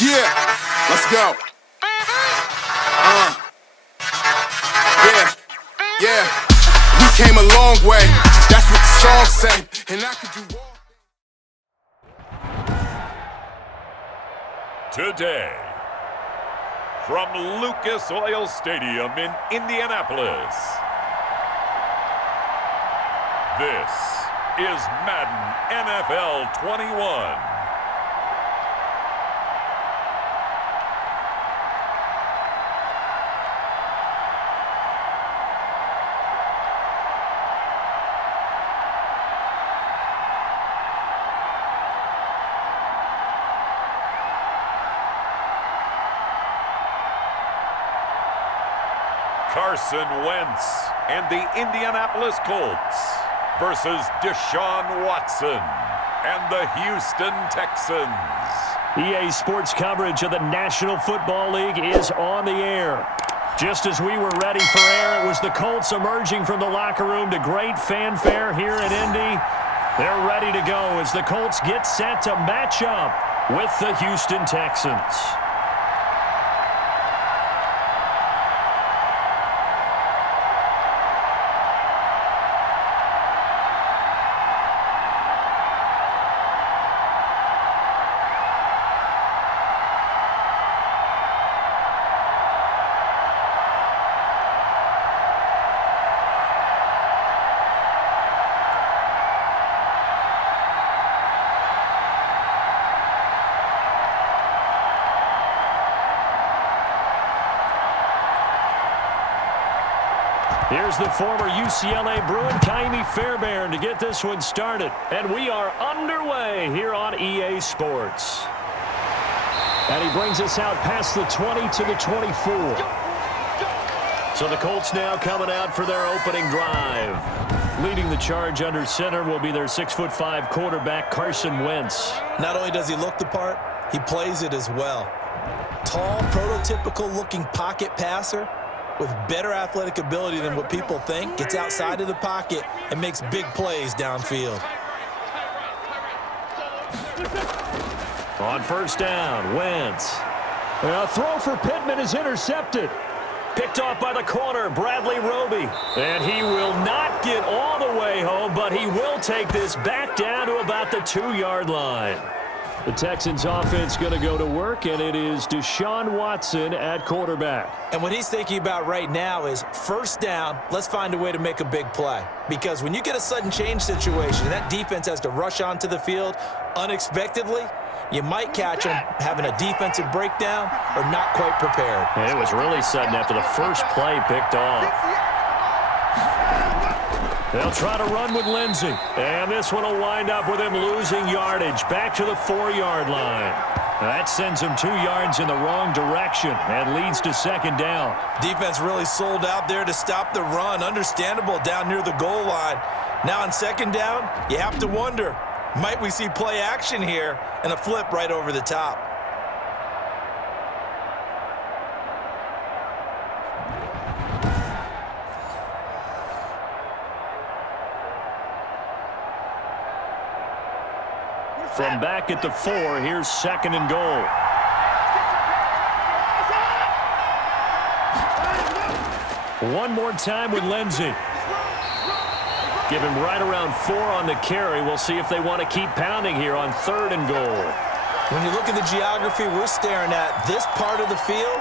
Yeah, let's go. Yeah. We came a long way. That's what the song say. And I could do all. Today, from Lucas Oil Stadium in Indianapolis, this is Madden NFL 21. Carson Wentz and the Indianapolis Colts versus Deshaun Watson and the Houston Texans. EA Sports coverage of the National Football League is on the air. Just as we were ready for air, it was the Colts emerging from the locker room to great fanfare here in Indy. They're ready to go as the Colts get set to match up with the Houston Texans. Here's the former UCLA Bruin, Kaimi Fairbairn, to get this one started. And we are underway here on EA Sports. And he brings us out past the 20 to the 24. So the Colts now coming out for their opening drive. Leading the charge under center will be their 6'5" quarterback, Carson Wentz. Not only does he look the part, he plays it as well. Tall, prototypical-looking pocket passer with better athletic ability than what people think, gets outside of the pocket and makes big plays downfield. On first down, Wentz. A throw for Pittman is intercepted. Picked off by the corner, Bradley Roby. And he will not get all the way home, but he will take this back down to about the 2-yard line. The Texans offense going to go to work, and it is Deshaun Watson at quarterback. And what he's thinking about right now is first down, let's find a way to make a big play. Because when you get a sudden change situation, that defense has to rush onto the field unexpectedly, you might catch them having a defensive breakdown or not quite prepared. And it was really sudden after the first play picked off. They'll try to run with Lindsey. And this one will wind up with him losing yardage back to the 4-yard line. That sends him 2 yards in the wrong direction and leads to second down. Defense really sold out there to stop the run. Understandable down near the goal line. Now on second down, you have to wonder, might we see play action here and a flip right over the top? From back at the 4, here's second and goal. One more time with Lindsey. Give him right around 4 on the carry. We'll see if they want to keep pounding here on third and goal. When you look at the geography we're staring at, this part of the field,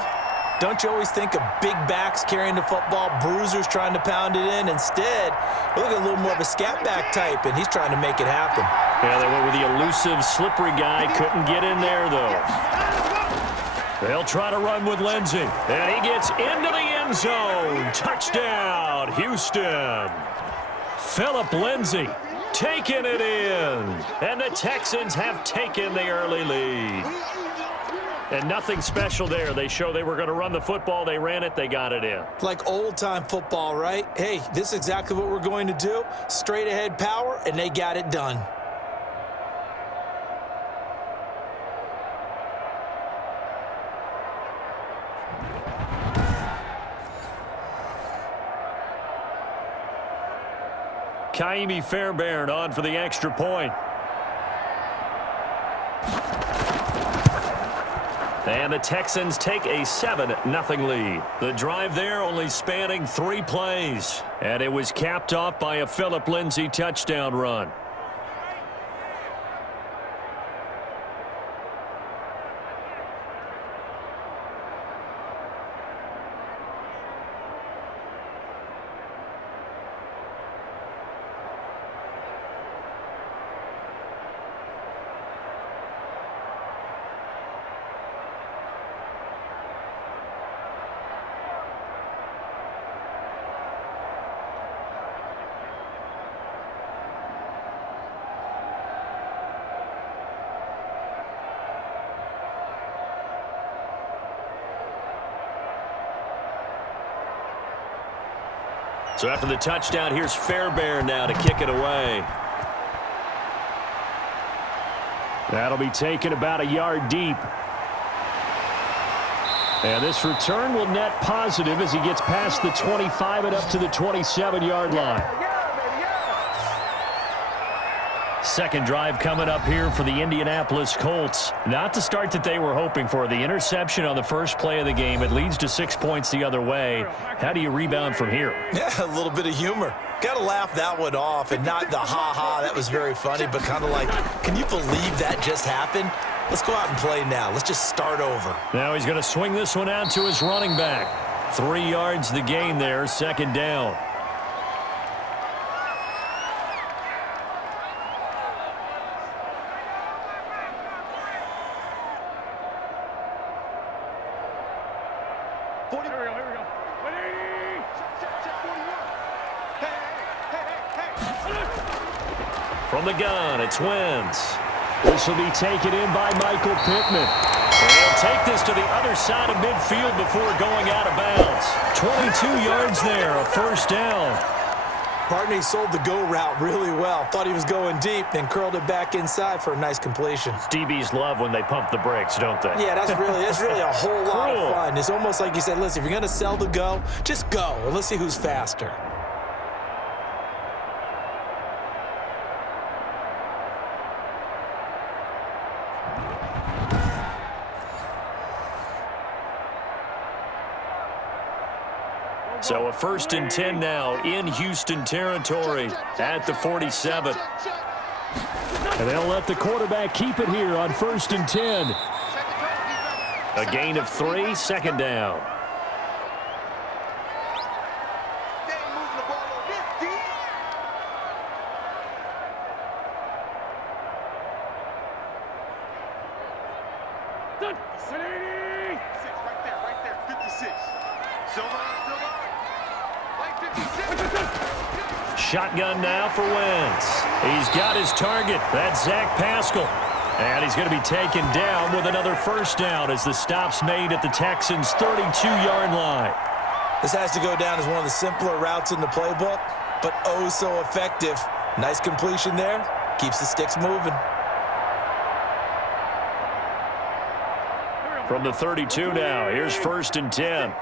don't you always think of big backs carrying the football, bruisers trying to pound it in? Instead, we're looking at a little more of a scat back type, and he's trying to make it happen. Yeah, they went with the elusive, slippery guy. Couldn't get in there, though. They'll try to run with Lindsey. And he gets into the end zone. Touchdown, Houston. Phillip Lindsey taking it in. And the Texans have taken the early lead. And nothing special there. They show they were going to run the football. They ran it. They got it in. Like old-time football, right? Hey, this is exactly what we're going to do. Straight-ahead power, and they got it done. Kaimi Fairbairn on for the extra point. And the Texans take a 7-0 lead. The drive there only spanning 3 plays. And it was capped off by a Phillip Lindsay touchdown run. So after the touchdown, here's Fairbairn now to kick it away. That'll be taken about a yard deep. And this return will net positive as he gets past the 25 and up to the 27-yard line. Second drive coming up here for the Indianapolis Colts. Not the start that they were hoping for. The interception on the first play of the game. It leads to 6 points the other way. How do you rebound from here? Yeah, a little bit of humor. Got to laugh that one off, and not the ha-ha, that was very funny, but kind of like, can you believe that just happened? Let's go out and play now. Let's just start over. Now he's going to swing this one out to his running back. 3 yards the gain there, second down. From the gun, it's Wentz. This will be taken in by Michael Pittman. And he'll take this to the other side of midfield before going out of bounds. 22 yards there, a first down. Partney sold the go route really well. Thought he was going deep, then curled it back inside for a nice completion. DBs love when they pump the brakes, don't they? Yeah, that's really a whole lot of fun. It's almost like you said, listen, if you're going to sell the go, just go, and let's see who's faster. So a 1st and 10 now in Houston territory at the 47. And they'll let the quarterback keep it here on 1st and 10. A gain of 3, second down. Shotgun now for Wentz. He's got his target. That's Zach Pascal. And he's going to be taken down with another first down as the stop's made at the Texans' 32-yard line. This has to go down as one of the simpler routes in the playbook, but oh so effective. Nice completion there. Keeps the sticks moving. From the 32 now, here's 1st and 10.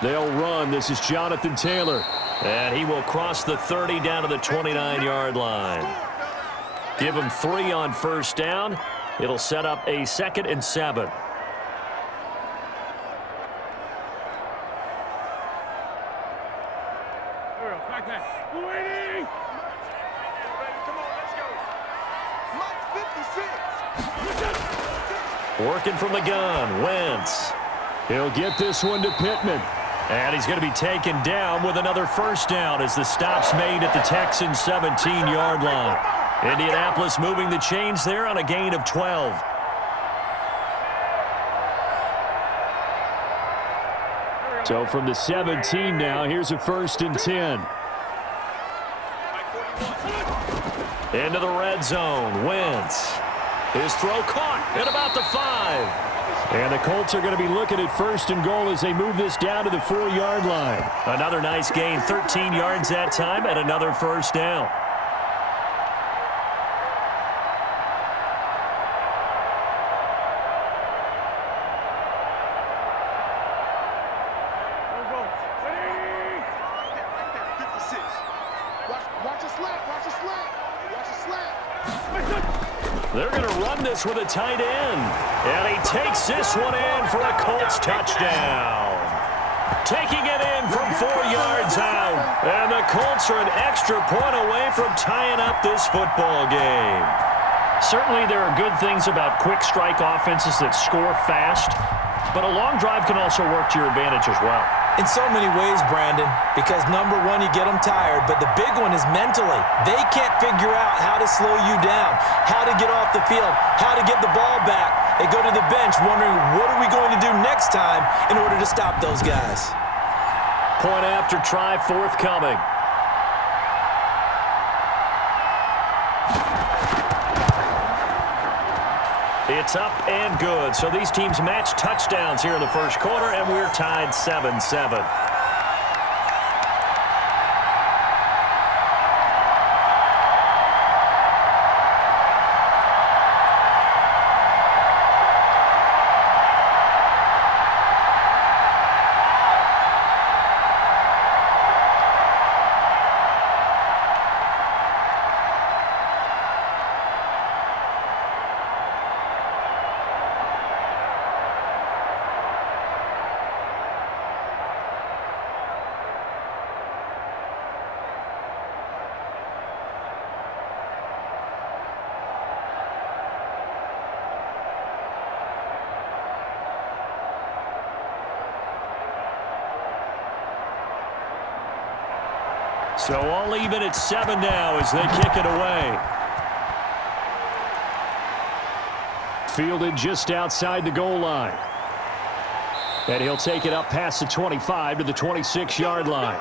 They'll run. This is Jonathan Taylor. And he will cross the 30 down to the 29-yard line. Give him 3 on first down. It'll set up a 2nd and 7. Working from the gun, Wentz. He'll get this one to Pittman. And he's going to be taken down with another first down as the stop's made at the Texans' 17-yard line. Indianapolis moving the chains there on a gain of 12. So from the 17 now, here's a 1st and 10. Into the red zone, Wentz. His throw caught at about the 5. And the Colts are going to be looking at 1st and goal as they move this down to the 4-yard line. Another nice gain, 13 yards that time, and another first down. They're going to run this with a tight end. And he takes this one in for a Colts touchdown. Taking it in from 4 yards out. And the Colts are an extra point away from tying up this football game. Certainly there are good things about quick strike offenses that score fast, but a long drive can also work to your advantage as well. In so many ways, Brandon, because number one, you get them tired, but the big one is mentally. They can't figure out how to slow you down, how to get off the field, how to get the ball back. They go to the bench wondering, what are we going to do next time in order to stop those guys? Point after try forthcoming. It's up and good. So these teams match touchdowns here in the first quarter, and we're tied 7-7. So all even at 7 now as they kick it away. Fielded just outside the goal line. And he'll take it up past the 25 to the 26-yard line.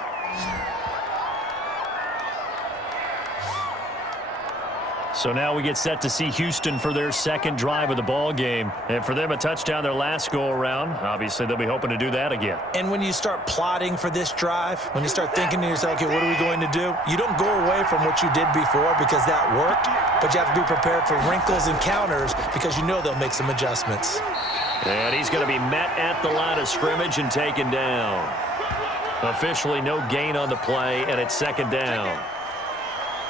So now we get set to see Houston for their second drive of the ball game. And for them, a touchdown their last go-around. Obviously, they'll be hoping to do that again. And when you start plotting for this drive, when you start thinking to yourself, okay, what are we going to do? You don't go away from what you did before because that worked, but you have to be prepared for wrinkles and counters because you know they'll make some adjustments. And he's going to be met at the line of scrimmage and taken down. Officially no gain on the play, and it's second down.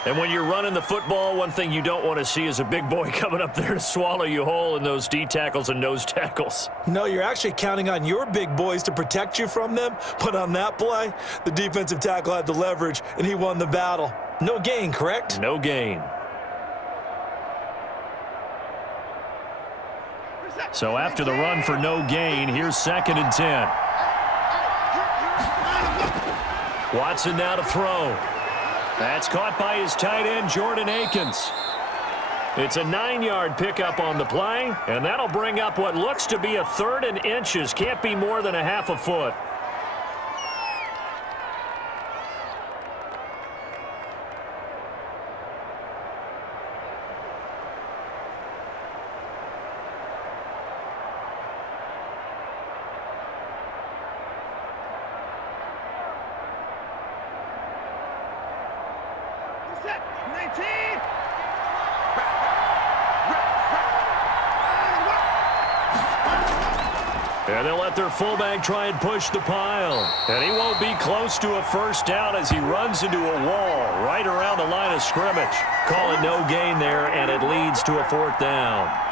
And when you're running the football, one thing you don't want to see is a big boy coming up there to swallow you whole in those D tackles and nose tackles. No, you're actually counting on your big boys to protect you from them. But on that play, the defensive tackle had the leverage, and he won the battle. No gain, correct? No gain. So after the run for no gain, here's 2nd and 10. Watson now to throw. That's caught by his tight end, Jordan Akins. It's a 9-yard pickup on the play, and that'll bring up what looks to be a 3rd and inches. Can't be more than a half a foot. And they'll let their fullback try and push the pile. And he won't be close to a first down as he runs into a wall right around the line of scrimmage. Call it no gain there, and it leads to a 4th down.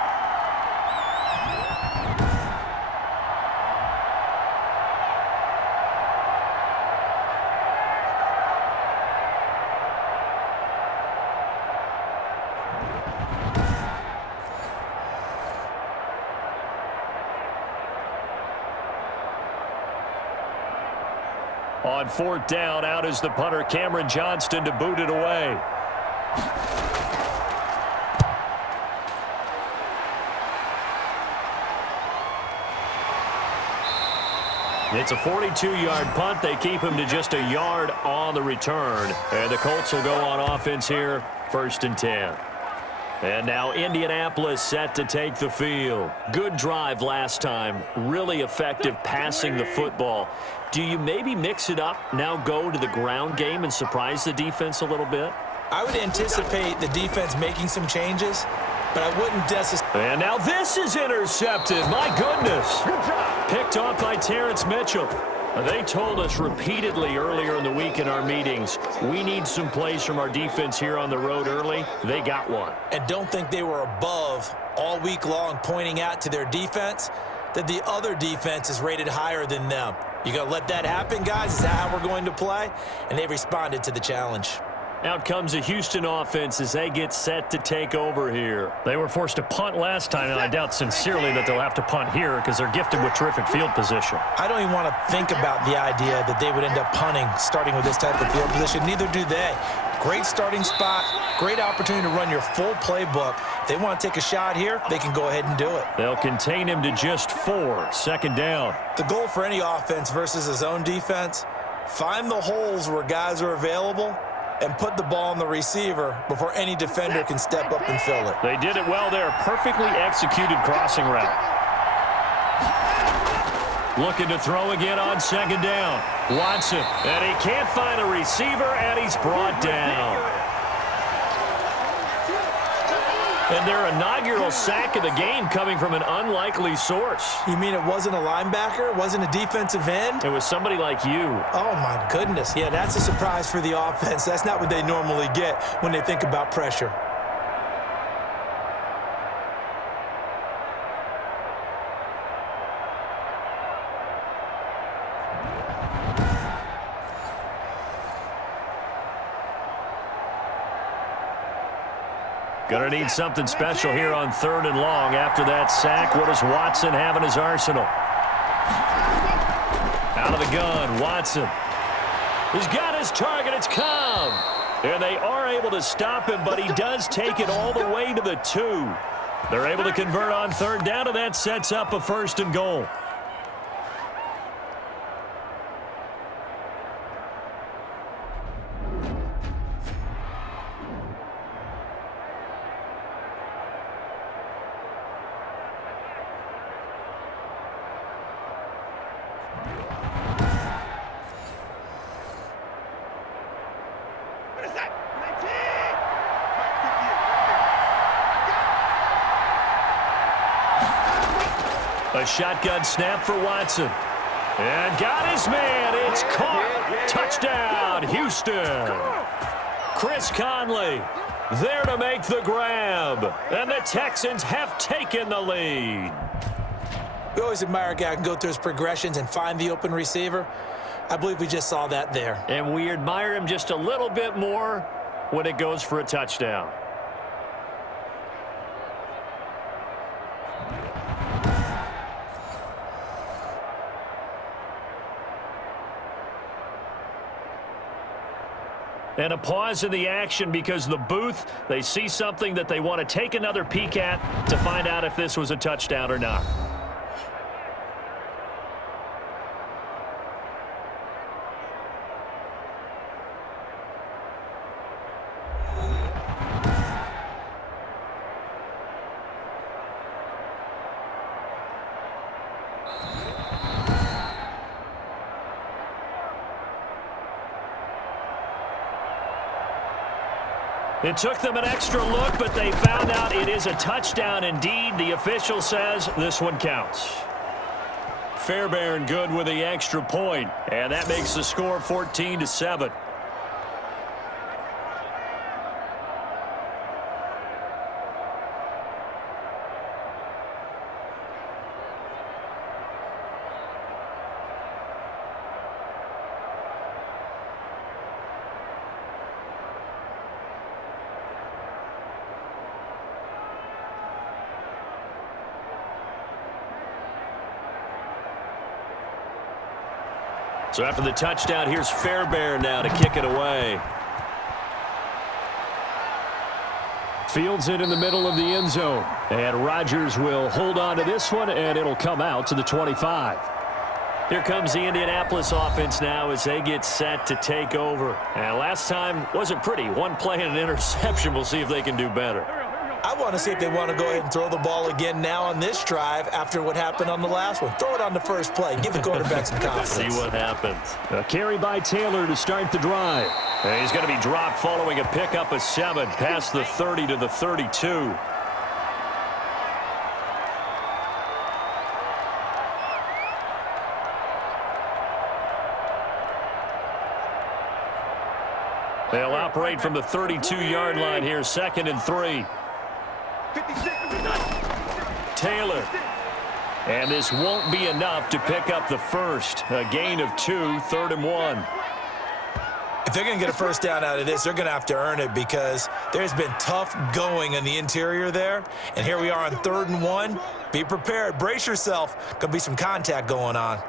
On 4th down, out is the punter, Cameron Johnston, to boot it away. It's a 42-yard punt. They keep him to just a yard on the return. And the Colts will go on offense here, 1st and 10. And now Indianapolis set to take the field. Good drive last time. Really effective passing the football. Do you maybe mix it up, now go to the ground game and surprise the defense a little bit? I would anticipate the defense making some changes, but I wouldn't necessarily. And now this is intercepted. My goodness. Picked off by Terrence Mitchell. They told us repeatedly earlier in the week in our meetings, we need some plays from our defense here on the road early. They got one. And don't think they were above all week long pointing out to their defense that the other defense is rated higher than them. You going to let that happen, guys? Is that how we're going to play? And they responded to the challenge. Out comes the Houston offense as they get set to take over here. They were forced to punt last time, and I doubt sincerely that they'll have to punt here because they're gifted with terrific field position. I don't even want to think about the idea that they would end up punting starting with this type of field position. Neither do they. Great starting spot, great opportunity to run your full playbook. If they want to take a shot here, they can go ahead and do it. They'll contain him to just 4. Second down. The goal for any offense versus a zone defense, find the holes where guys are available and put the ball on the receiver before any defender can step up and fill it. They did it well there. Perfectly executed crossing route. Looking to throw again on second down. Watson, and he can't find a receiver, and he's brought down. And their inaugural sack of the game coming from an unlikely source. You mean it wasn't a linebacker? It wasn't a defensive end? It was somebody like you. Oh, my goodness. Yeah, that's a surprise for the offense. That's not what they normally get when they think about pressure. Gonna need something special here on 3rd and long. After that sack, what does Watson have in his arsenal? Out of the gun, Watson. He's got his target, it's come. And they are able to stop him, but he does take it all the way to the 2. They're able to convert on 3rd down, and that sets up a 1st and goal. A shotgun snap for Watson. And got his man. It's caught. Touchdown, Houston. Chris Conley there to make the grab. And the Texans have taken the lead. We always admire a guy who can go through his progressions and find the open receiver. I believe we just saw that there. And we admire him just a little bit more when it goes for a touchdown. And a pause in the action because the booth, they see something that they want to take another peek at to find out if this was a touchdown or not. It took them an extra look, but they found out it is a touchdown indeed. The official says this one counts. Fairbairn good with the extra point, and that makes the score 14-7. So after the touchdown, here's Fairbairn now to kick it away. Fields it in the middle of the end zone. And Rodgers will hold on to this one, and it'll come out to the 25. Here comes the Indianapolis offense now as they get set to take over. And last time wasn't pretty. One play and an interception. We'll see if they can do better. I want to see if they want to go ahead and throw the ball again now on this drive after what happened on the last one. Throw it on the first play. Give the quarterback some confidence. See what happens. A carry by Taylor to start the drive. And he's going to be dropped following a pickup of 7 past the 30 to the 32. separate from the 32-yard line here, 2nd and 3. Taylor. And this won't be enough to pick up the first. A gain of 2, 3rd and 1. If they're going to get a first down out of this, they're going to have to earn it because there's been tough going in the interior there. And here we are on 3rd and 1. Be prepared. Brace yourself. Going to be some contact going on.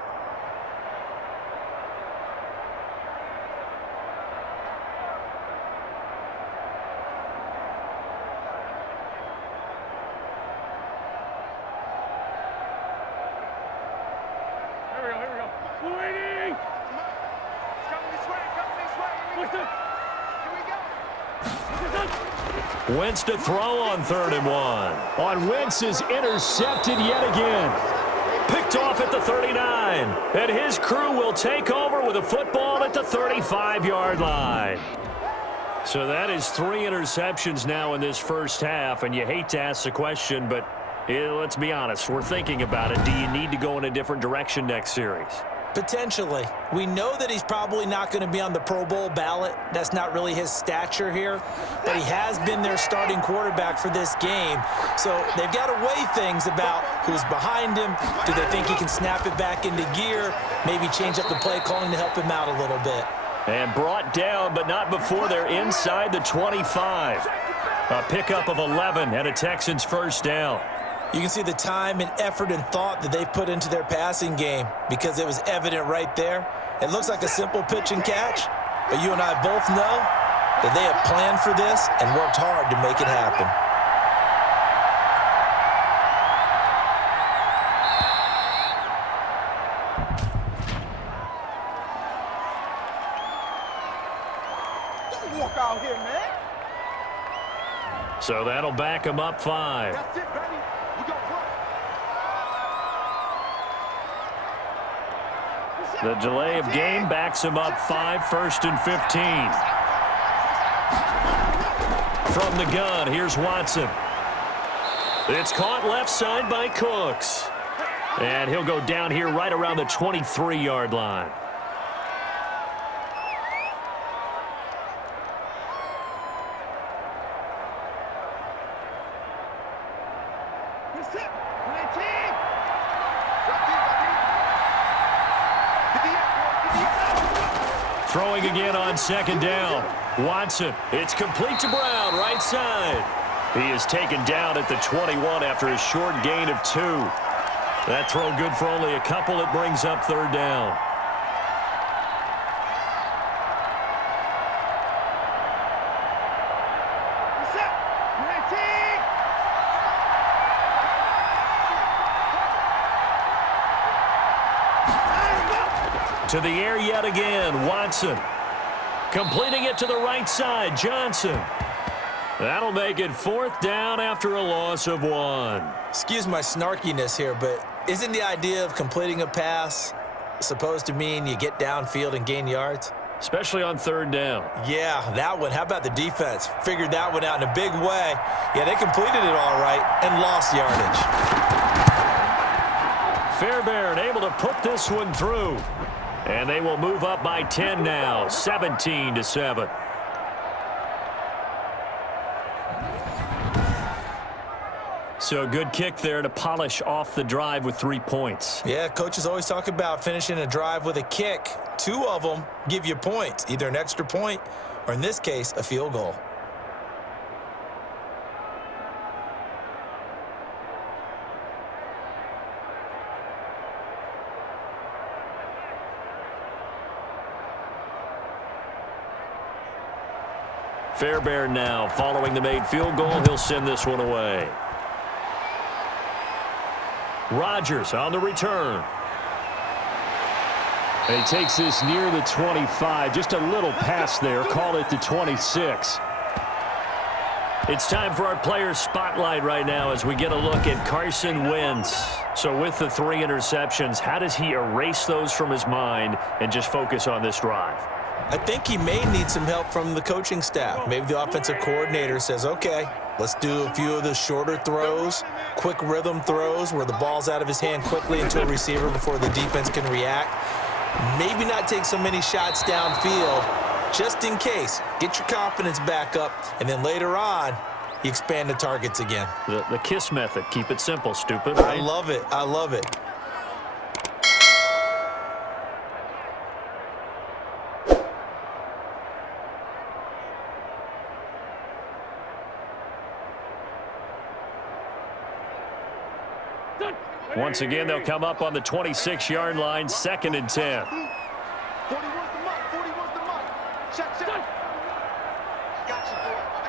Wentz to throw on 3rd and 1. On Wentz is intercepted yet again. Picked off at the 39. And his crew will take over with a football at the 35-yard line. So that is 3 interceptions now in this first half. And you hate to ask the question, but let's be honest. We're thinking about it. Do you need to go in a different direction next series? Potentially. We know that he's probably not going to be on the Pro Bowl ballot. That's not really his stature here. But he has been their starting quarterback for this game. So they've got to weigh things about who's behind him. Do they think he can snap it back into gear? Maybe change up the play calling to help him out a little bit. And brought down, but not before they're inside the 25. A pickup of 11 and a Texans first down. You can see the time and effort and thought that they've put into their passing game because it was evident right there. It looks like a simple pitch and catch, but you and I both know that they have planned for this and worked hard to make it happen. Don't walk out here, man. So that'll back him up 5. That's it, baby. We gon' run. The delay of game backs him up 5, 1st and 15. From the gun, here's Watson. It's caught left side by Cooks. And he'll go down here right around the 23-yard line. Throwing again on 2nd down. Watson, it's complete to Brown, right side. He is taken down at the 21 after a short gain of 2. That throw good for only a couple. It brings up 3rd down. To the air yet again, Watson. Completing it to the right side, Johnson. That'll make it 4th down after a loss of 1. Excuse my snarkiness here, but isn't the idea of completing a pass supposed to mean you get downfield and gain yards? Especially on 3rd down. Yeah, that one. How about the defense? Figured that one out in a big way. Yeah, they completed it all right and lost yardage. Fairbairn able to put this one through. And they will move up by 10 now, 17-7. So a good kick there to polish off the drive with 3 points. Yeah, coaches always talk about finishing a drive with a kick. 2 of them give you points, either an extra point or, in this case, a field goal. Fairbairn now following the made field goal. He'll send this one away. Rodgers on the return. And he takes this near the 25. Just a little pass there. Call it the 26. It's time for our player spotlight right now as we get a look at Carson Wentz. So with the 3 interceptions, how does he erase those from his mind and just focus on this drive? I think he may need some help from the coaching staff. Maybe the offensive coordinator says, okay, let's do a few of the shorter throws, quick rhythm throws where the ball's out of his hand quickly into a receiver before the defense can react. Maybe not take so many shots downfield just in case. Get your confidence back up, and then later on, you expand the targets again. The KISS method. Keep it simple, stupid. Right? I love it. I love it. Once again, they'll come up on the 26-yard line, 2nd and 10. 41's the mark. 41's the mark. Check. I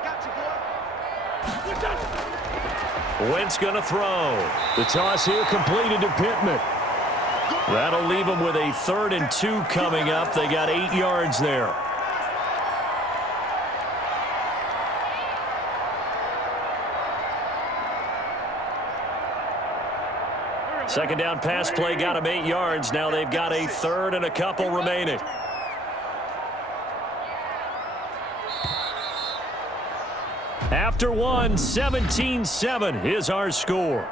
got you, boy. Wentz going to throw. The toss here completed to Pittman. That'll leave them with a 3rd and 2 coming up. They got 8 yards there. Second down pass play got them 8 yards. Now they've got a 3rd and a couple remaining. After one, 17-7 is our score.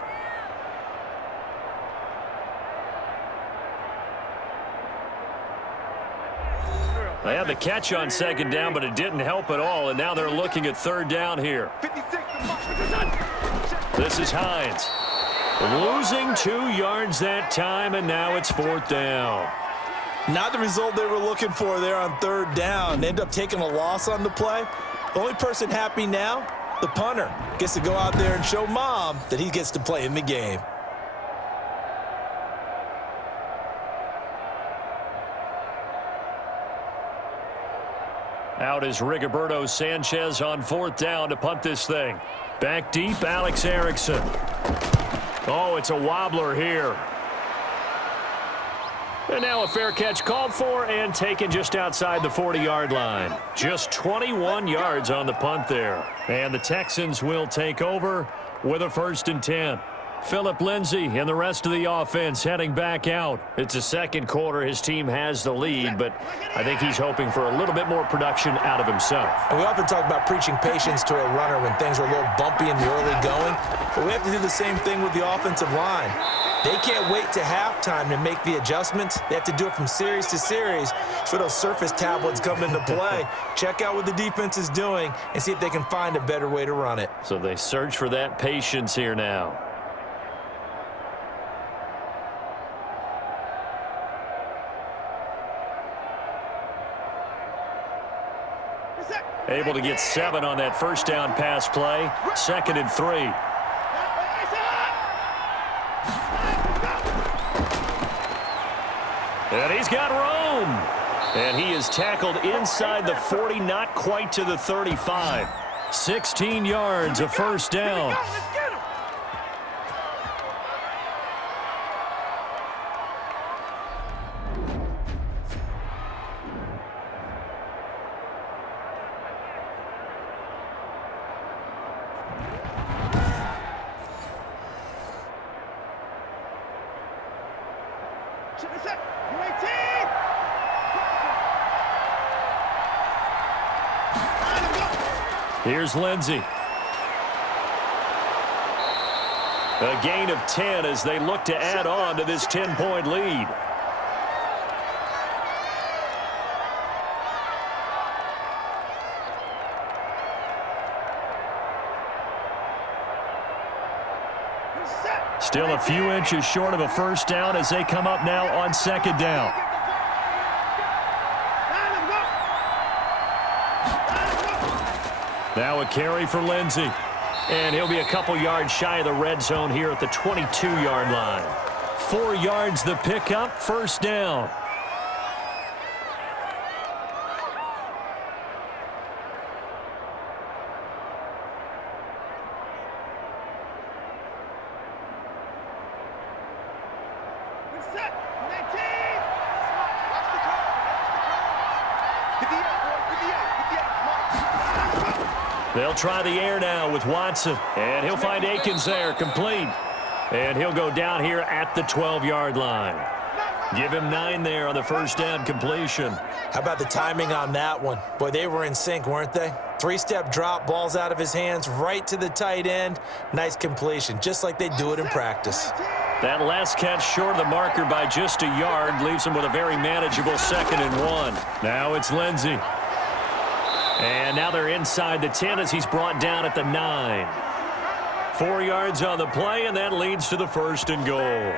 They had the catch on 2nd down, but it didn't help at all, and now they're looking at 3rd down here. This is Hines. Losing 2 yards that time, and now it's 4th down. Not the result they were looking for there on 3rd down. They end up taking a loss on the play. The only person happy now, the punter, gets to go out there and show mom that he gets to play in the game. Out is Rigoberto Sanchez on 4th down to punt this thing. Back deep, Alex Erickson. Oh, it's a wobbler here. And now a fair catch called for and taken just outside the 40-yard line. Just 21 yards on the punt there. And the Texans will take over with a 1st and 10. Phillip Lindsay and the rest of the offense heading back out. It's the 2nd quarter. His team has the lead, but I think he's hoping for a little bit more production out of himself. And we often talk about preaching patience to a runner when things are a little bumpy in the early going, but we have to do the same thing with the offensive line. They can't wait to halftime to make the adjustments. They have to do it from series to series so those surface tablets come into play. Check out what the defense is doing and see if they can find a better way to run it. So they search for that patience here now. Able to get 7 on that 1st down pass play. 2nd and 3. And he's got room. And he is tackled inside the 40, not quite to the 35. 16 yards, a 1st down. Here's Lindsay. A gain of 10 as they look to add on to this 10-point lead. Still a few inches short of a 1st down as they come up now on 2nd down. Now a carry for Lindsay. And he'll be a couple yards shy of the red zone here at the 22-yard line. 4 yards the pickup, 1st down. They'll try the air now with Watson. And he'll find Akins there, complete. And he'll go down here at the 12-yard line. Give him 9 there on the 1st down completion. How about the timing on that one? Boy, they were in sync, weren't they? 3-step drop, balls out of his hands, right to the tight end. Nice completion, just like they do it in practice. That last catch short of the marker by just a yard leaves him with a very manageable 2nd and 1. Now it's Lindsay. And now they're inside the 10 as he's brought down at the 9. 4 yards on the play, and that leads to the 1st and goal.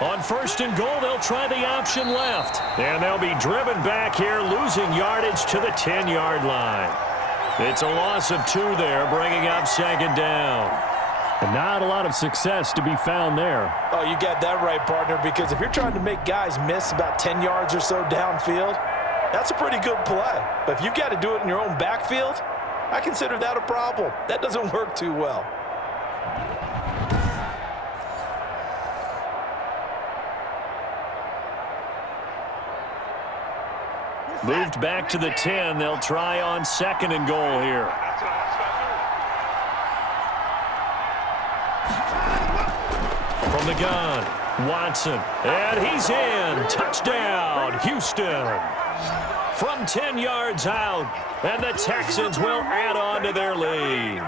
On 1st and goal, they'll try the option left. And they'll be driven back here, losing yardage to the 10-yard line. It's a loss of 2 there, bringing up 2nd down. And not a lot of success to be found there. Oh, you got that right, partner, because if you're trying to make guys miss about 10 yards or so downfield, that's a pretty good play. But if you've got to do it in your own backfield, I consider that a problem. That doesn't work too well. Moved back to the 10. They'll try on 2nd and goal here. From the gun, Watson. And he's in. Touchdown, Houston. From 10 yards out. And the Texans will add on to their lead.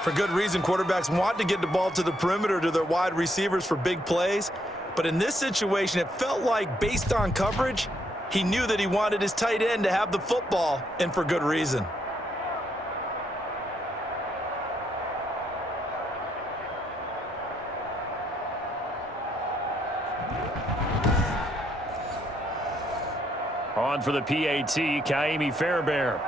For good reason, quarterbacks want to get the ball to the perimeter to their wide receivers for big plays. But in this situation, it felt like, based on coverage, he knew that he wanted his tight end to have the football, and for good reason. On for the PAT, Kaimi Fairbairn.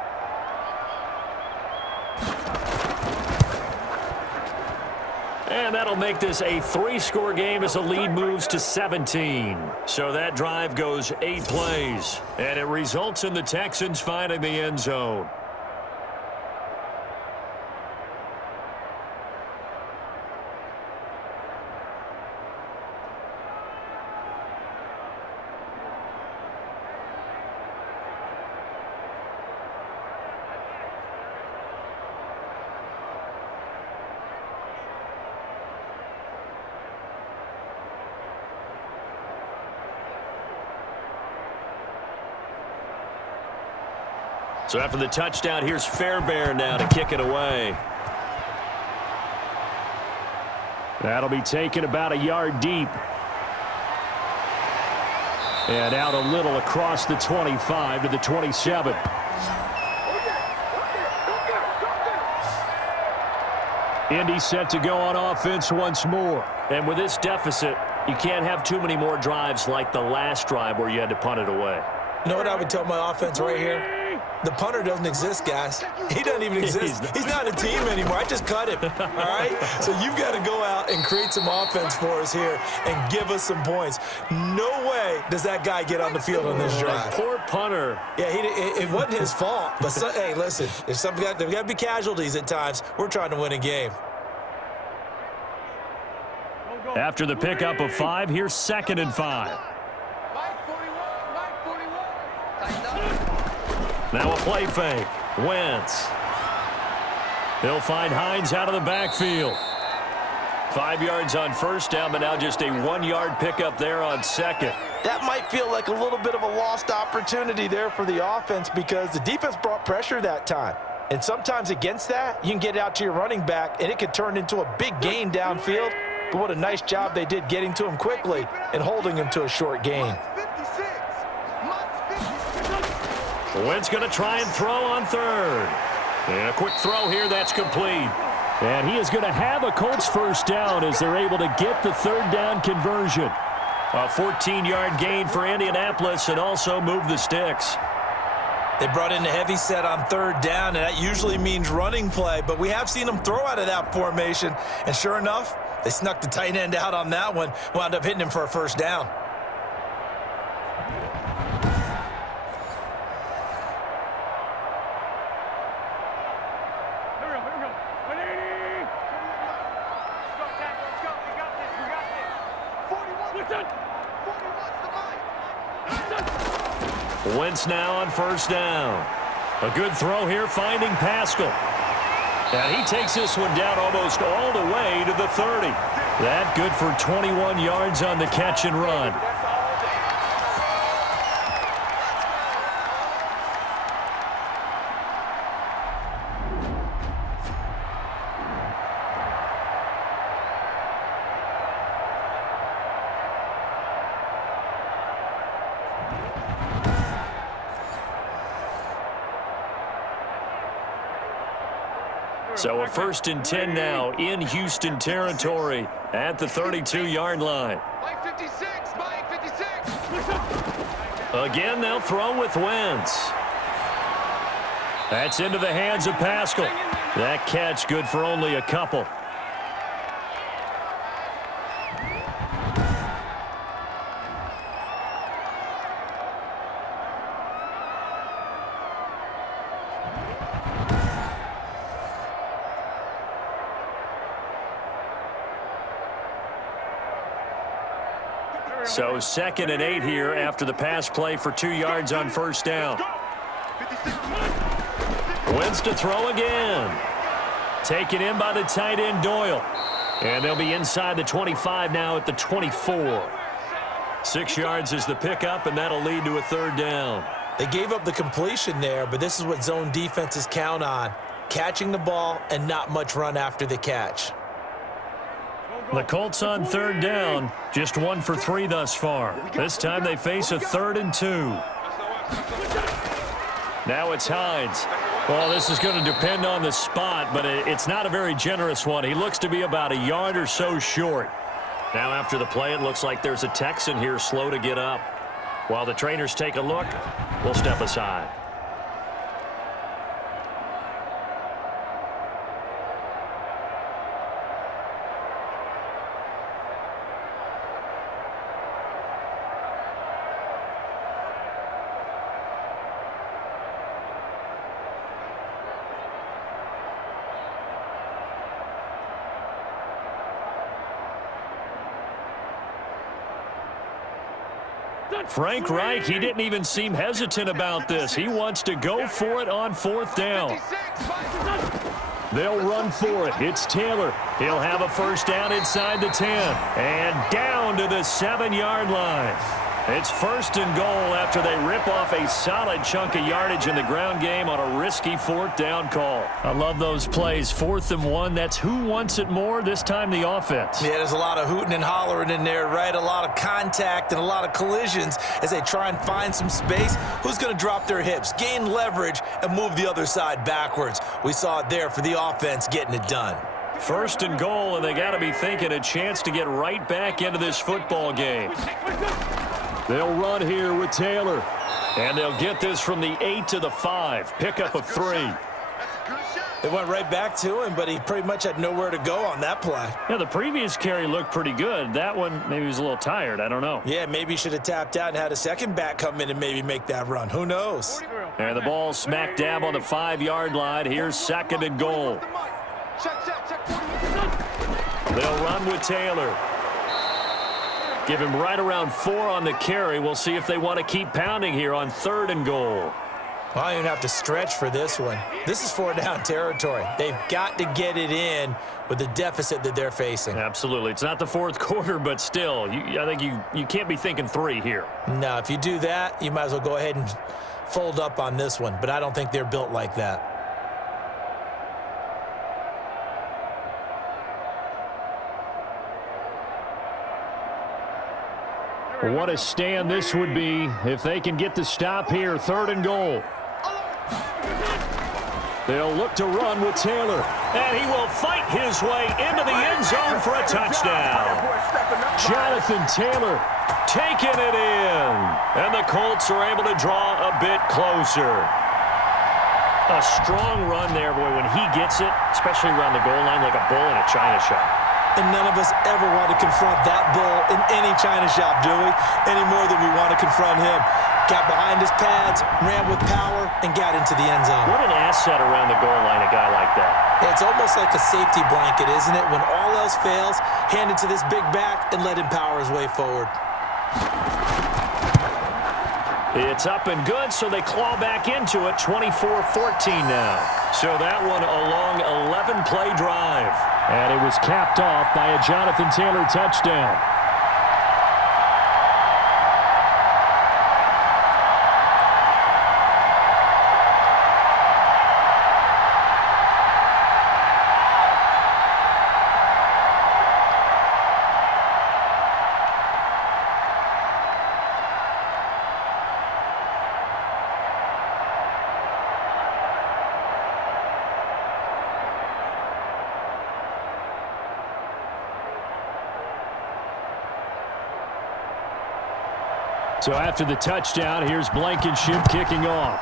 And that'll make this a 3-score game as the lead moves to 17. So that drive goes 8 plays, and it results in the Texans finding the end zone. So after the touchdown, here's Fairbairn now to kick it away. That'll be taken about a yard deep. And out a little across the 25 to the 27. Indy set to go on offense once more. And with this deficit, you can't have too many more drives like the last drive where you had to punt it away. You know what I would tell my offense right here? The punter doesn't exist, guys. He doesn't even exist. He's not a team anymore. I just cut him, all right? So you've got to go out and create some offense for us here and give us some points. No way does that guy get on the field on this drive. Poor punter. Yeah, it wasn't his fault. But, hey, listen, there's got to be casualties at times. We're trying to win a game. After the pickup of 5, here's 2nd and 5. Now a play fake. Wentz. He'll find Hines out of the backfield. 5 yards on 1st down, but now just a 1-yard pickup there on 2nd. That might feel like a little bit of a lost opportunity there for the offense because the defense brought pressure that time. And sometimes against that, you can get out to your running back, and it could turn into a big gain downfield. But what a nice job they did getting to him quickly and holding him to a short gain. Wentz going to try and throw on 3rd. And a quick throw here, that's complete. And he is going to have a Colts 1st down as they're able to get the 3rd down conversion. A 14-yard gain for Indianapolis and also move the sticks. They brought in a heavy set on 3rd down, and that usually means running play. But we have seen them throw out of that formation. And sure enough, they snuck the tight end out on that one, wound up hitting him for a 1st down. Wentz now on 1st down. A good throw here, finding Pascal. And he takes this one down almost all the way to the 30. That good for 21 yards on the catch and run. So a 1st and 10 now in Houston territory at the 32-yard line. Mike 56, Mike 56. Again, they'll throw with Wentz. That's into the hands of Pascal. That catch good for only a couple. So 2nd and 8 here after the pass play for 2 yards on 1st down. Wentz to throw again. Taken in by the tight end Doyle. And they'll be inside the 25 now at the 24. 6 yards is the pickup, and that'll lead to a 3rd down. They gave up the completion there, but this is what zone defenses count on. Catching the ball and not much run after the catch. The Colts on 3rd down, just 1 for 3 thus far. This time they face a 3rd and 2. Now it's Hines. Well, this is going to depend on the spot, but it's not a very generous one. He looks to be about a yard or so short. Now after the play, it looks like there's a Texan here slow to get up. While the trainers take a look, we'll step aside. Frank Reich, he didn't even seem hesitant about this. He wants to go for it on 4th down. They'll run for it. It's Taylor. He'll have a 1st down inside the 10. And down to the 7-yard line. It's 1st and goal after they rip off a solid chunk of yardage in the ground game on a risky 4th down call. I love those plays. 4th and 1. That's who wants it more, this time the offense. Yeah, there's a lot of hooting and hollering in there, right? A lot of contact and a lot of collisions as they try and find some space. Who's going to drop their hips, gain leverage, and move the other side backwards? We saw it there for the offense getting it done. 1st and goal, and they got to be thinking a chance to get right back into this football game. They'll run here with Taylor. And they'll get this from the 8 to the 5. Pickup of 3. It went right back to him, but he pretty much had nowhere to go on that play. Yeah, the previous carry looked pretty good. That one, maybe he was a little tired. I don't know. Yeah, maybe he should have tapped out and had a second back come in and maybe make that run. Who knows? And the ball smack dab on the 5-yard line. Here's 2nd and goal. They'll run with Taylor. Give him right around 4 on the carry. We'll see if they want to keep pounding here on 3rd and goal. Well, I don't even have to stretch for this one. This is 4-down territory. They've got to get it in with the deficit that they're facing. Absolutely. It's not the 4th quarter, but still, I think you can't be thinking 3 here. No, if you do that, you might as well go ahead and fold up on this one. But I don't think they're built like that. What a stand this would be if they can get the stop here. 3rd and goal. They'll look to run with Taylor. And he will fight his way into the end zone for a touchdown. Jonathan Taylor taking it in. And the Colts are able to draw a bit closer. A strong run there, boy, when he gets it, especially around the goal line like a bull in a china shop. And none of us ever want to confront that bull in any china shop, do we? Any more than we want to confront him. Got behind his pads, ran with power, and got into the end zone. What an asset around the goal line, a guy like that. It's almost like a safety blanket, isn't it? When all else fails, hand it to this big back and let him power his way forward. It's up and good, so they claw back into it, 24-14 now. So that one a long 11-play drive. And it was capped off by a Jonathan Taylor touchdown. So after the touchdown, here's Blankenship kicking off.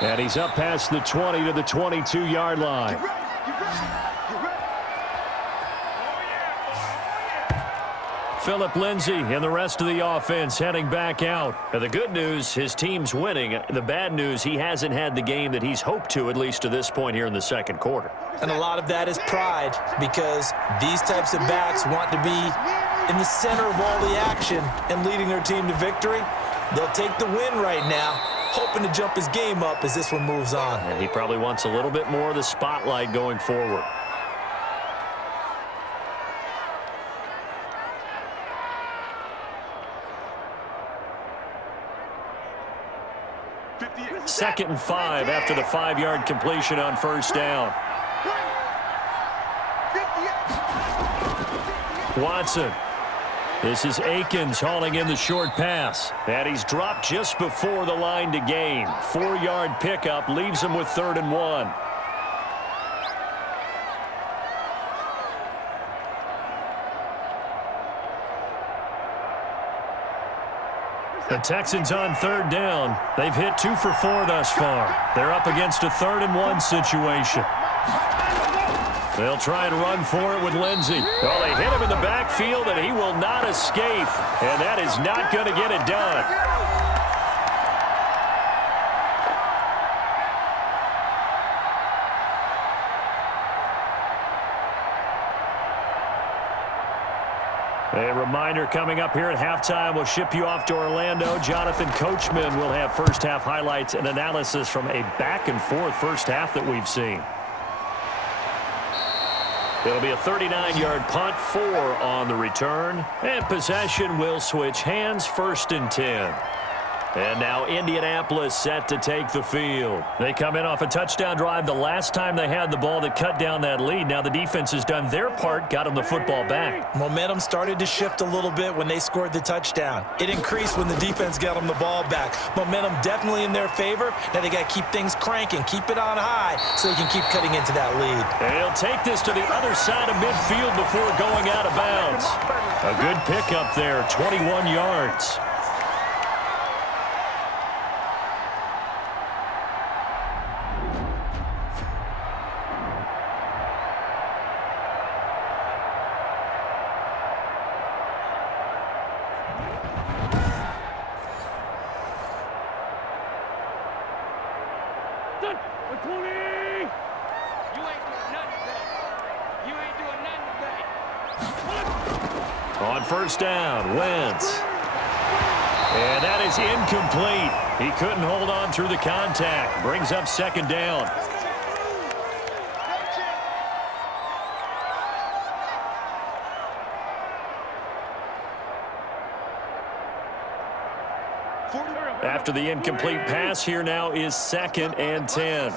And he's up past the 20 to the 22-yard line. Philip Lindsay and the rest of the offense heading back out. And the good news, his team's winning. The bad news, he hasn't had the game that he's hoped to, at least to this point here in the second quarter. And a lot of that is pride, because these types of backs want to be in the center of all the action and leading their team to victory. They'll take the win right now, hoping to jump his game up as this one moves on. And he probably wants a little bit more of the spotlight going forward. Second and 5 after the 5-yard completion on first down. Watson. This is Akins hauling in the short pass. And he's dropped just before the line to gain. 4-yard pickup leaves him with 3rd and 1. The Texans on 3rd down. They've hit 2 for 4 thus far. They're up against a 3rd and 1 situation. They'll try and run for it with Lindsay. Well, they hit him in the backfield, and he will not escape. And that is not going to get it done. A reminder coming up here at halftime, we'll ship you off to Orlando. Jonathan Coachman will have first-half highlights and analysis from a back-and-forth first half that we've seen. It'll be a 39-yard punt, 4 on the return. And possession will switch hands, 1st and 10. And now Indianapolis set to take the field. They come in off a touchdown drive the last time they had the ball that cut down that lead. Now the defense has done their part, got them the football back. Momentum started to shift a little bit when they scored the touchdown. It increased when the defense got them the ball back. Momentum definitely in their favor. Now they got to keep things cranking, keep it on high so they can keep cutting into that lead. And he'll take this to the other side of midfield before going out of bounds. A good pickup there, 21 yards. On first down, Wentz. And that is incomplete. He couldn't hold on through the contact. Brings up 2nd down. After the incomplete pass, here now is 2nd and 10.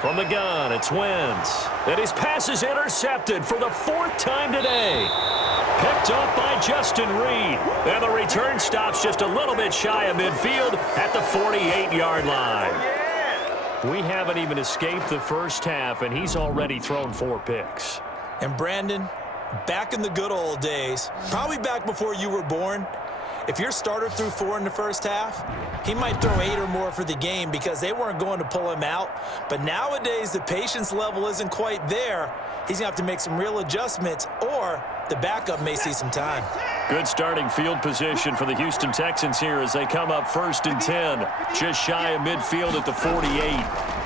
From the gun, it's Wentz. And his pass is intercepted for the 4th time today. Picked up by Justin Reed. And the return stops just a little bit shy of midfield at the 48-yard line. We haven't even escaped the first half, and he's already thrown 4 picks. And Brandon, back in the good old days, probably back before you were born, if your starter threw 4 in the first half, he might throw 8 or more for the game because they weren't going to pull him out. But nowadays, the patience level isn't quite there. He's going to have to make some real adjustments, or the backup may see some time. Good starting field position for the Houston Texans here as they come up 1st and 10, just shy of midfield at the 48.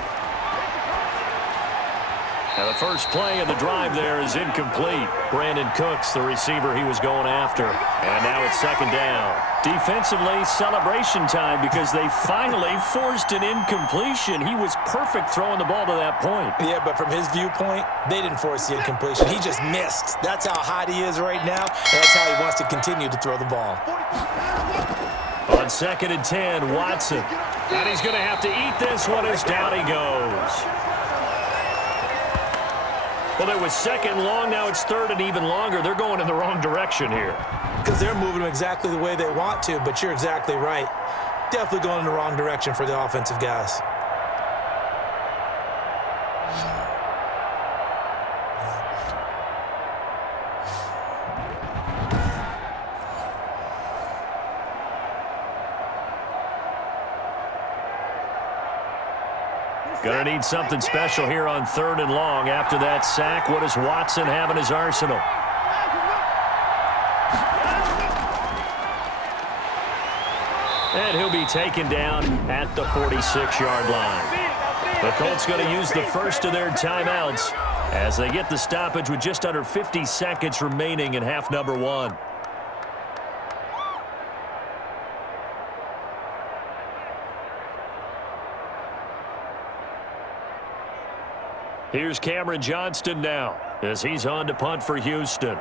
Now the first play of the drive there is incomplete. Brandon Cooks, the receiver he was going after. And now it's 2nd down. Defensively, celebration time because they finally forced an incompletion. He was perfect throwing the ball to that point. Yeah, but from his viewpoint, they didn't force the incompletion. He just missed. That's how hot he is right now, and that's how he wants to continue to throw the ball. On 2nd and 10, Watson. And he's going to have to eat this one as down he goes. Well, it was 2nd long, now it's 3rd and even longer. They're going in the wrong direction here. Because they're moving them exactly the way they want to, but you're exactly right. Definitely going in the wrong direction for the offensive guys. Gonna need something special here on 3rd and long. After that sack, what does Watson have in his arsenal? And he'll be taken down at the 46-yard line. The Colts going to use the first of their timeouts as they get the stoppage with just under 50 seconds remaining in half number 1. Here's Cameron Johnston now as he's on to punt for Houston.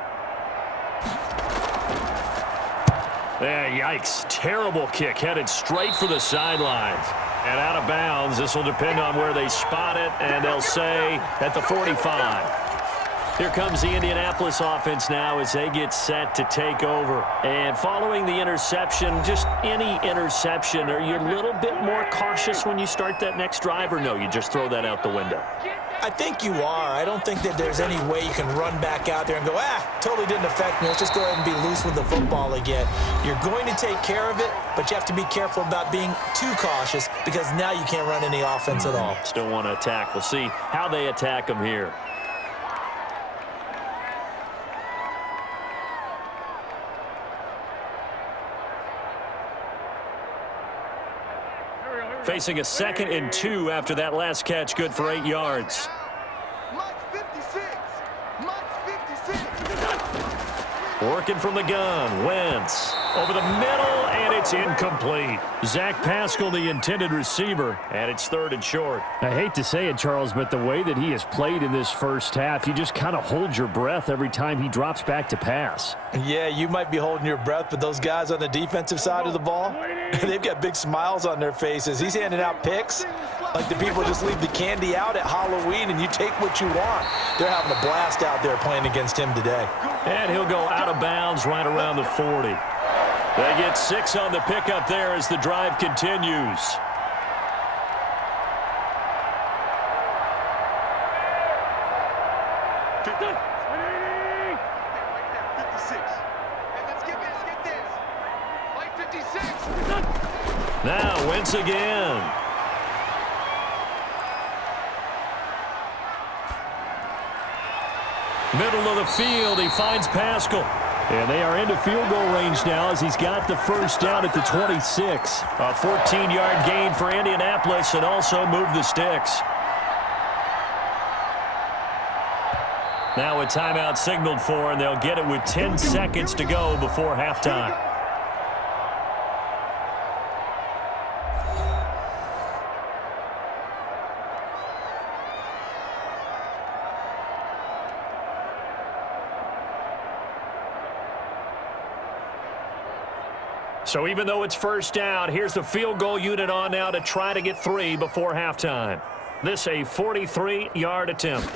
Yikes. Terrible kick headed straight for the sidelines. And out of bounds. This will depend on where they spot it, and they'll say at the 45. Here comes the Indianapolis offense now as they get set to take over. And following the interception, just any interception, are you a little bit more cautious when you start that next drive, or no, you just throw that out the window? I think you are. I don't think that there's any way you can run back out there and go, totally didn't affect me. Let's just go ahead and be loose with the football again. You're going to take care of it, but you have to be careful about being too cautious because now you can't run any offense at all. Still want to attack. We'll see how they attack them here. Facing a 2nd and 2 after that last catch, good for 8 yards. Working from the gun, Wentz over the middle, and it's incomplete. Zach Pascal, the intended receiver, and it's 3rd and short. I hate to say it, Charles, but the way that he has played in this first half, you just kind of hold your breath every time he drops back to pass. Yeah, you might be holding your breath, but those guys on the defensive side of the ball, they've got big smiles on their faces. He's handing out picks like the people just leave the candy out at Halloween and you take what you want. They're having a blast out there playing against him today. And he'll go out of bounds right around the 40. They get 6 on the pickup there as the drive continues. Now Wentz again. Middle of the field, he finds Pascal. And they are into field goal range now as he's got the first down at the 26. A 14-yard gain for Indianapolis and also moved the sticks. Now a timeout signaled for, and they'll get it with 10 seconds to go before halftime. So even though it's first down, here's the field goal unit on now to try to get 3 before halftime. This a 43-yard attempt.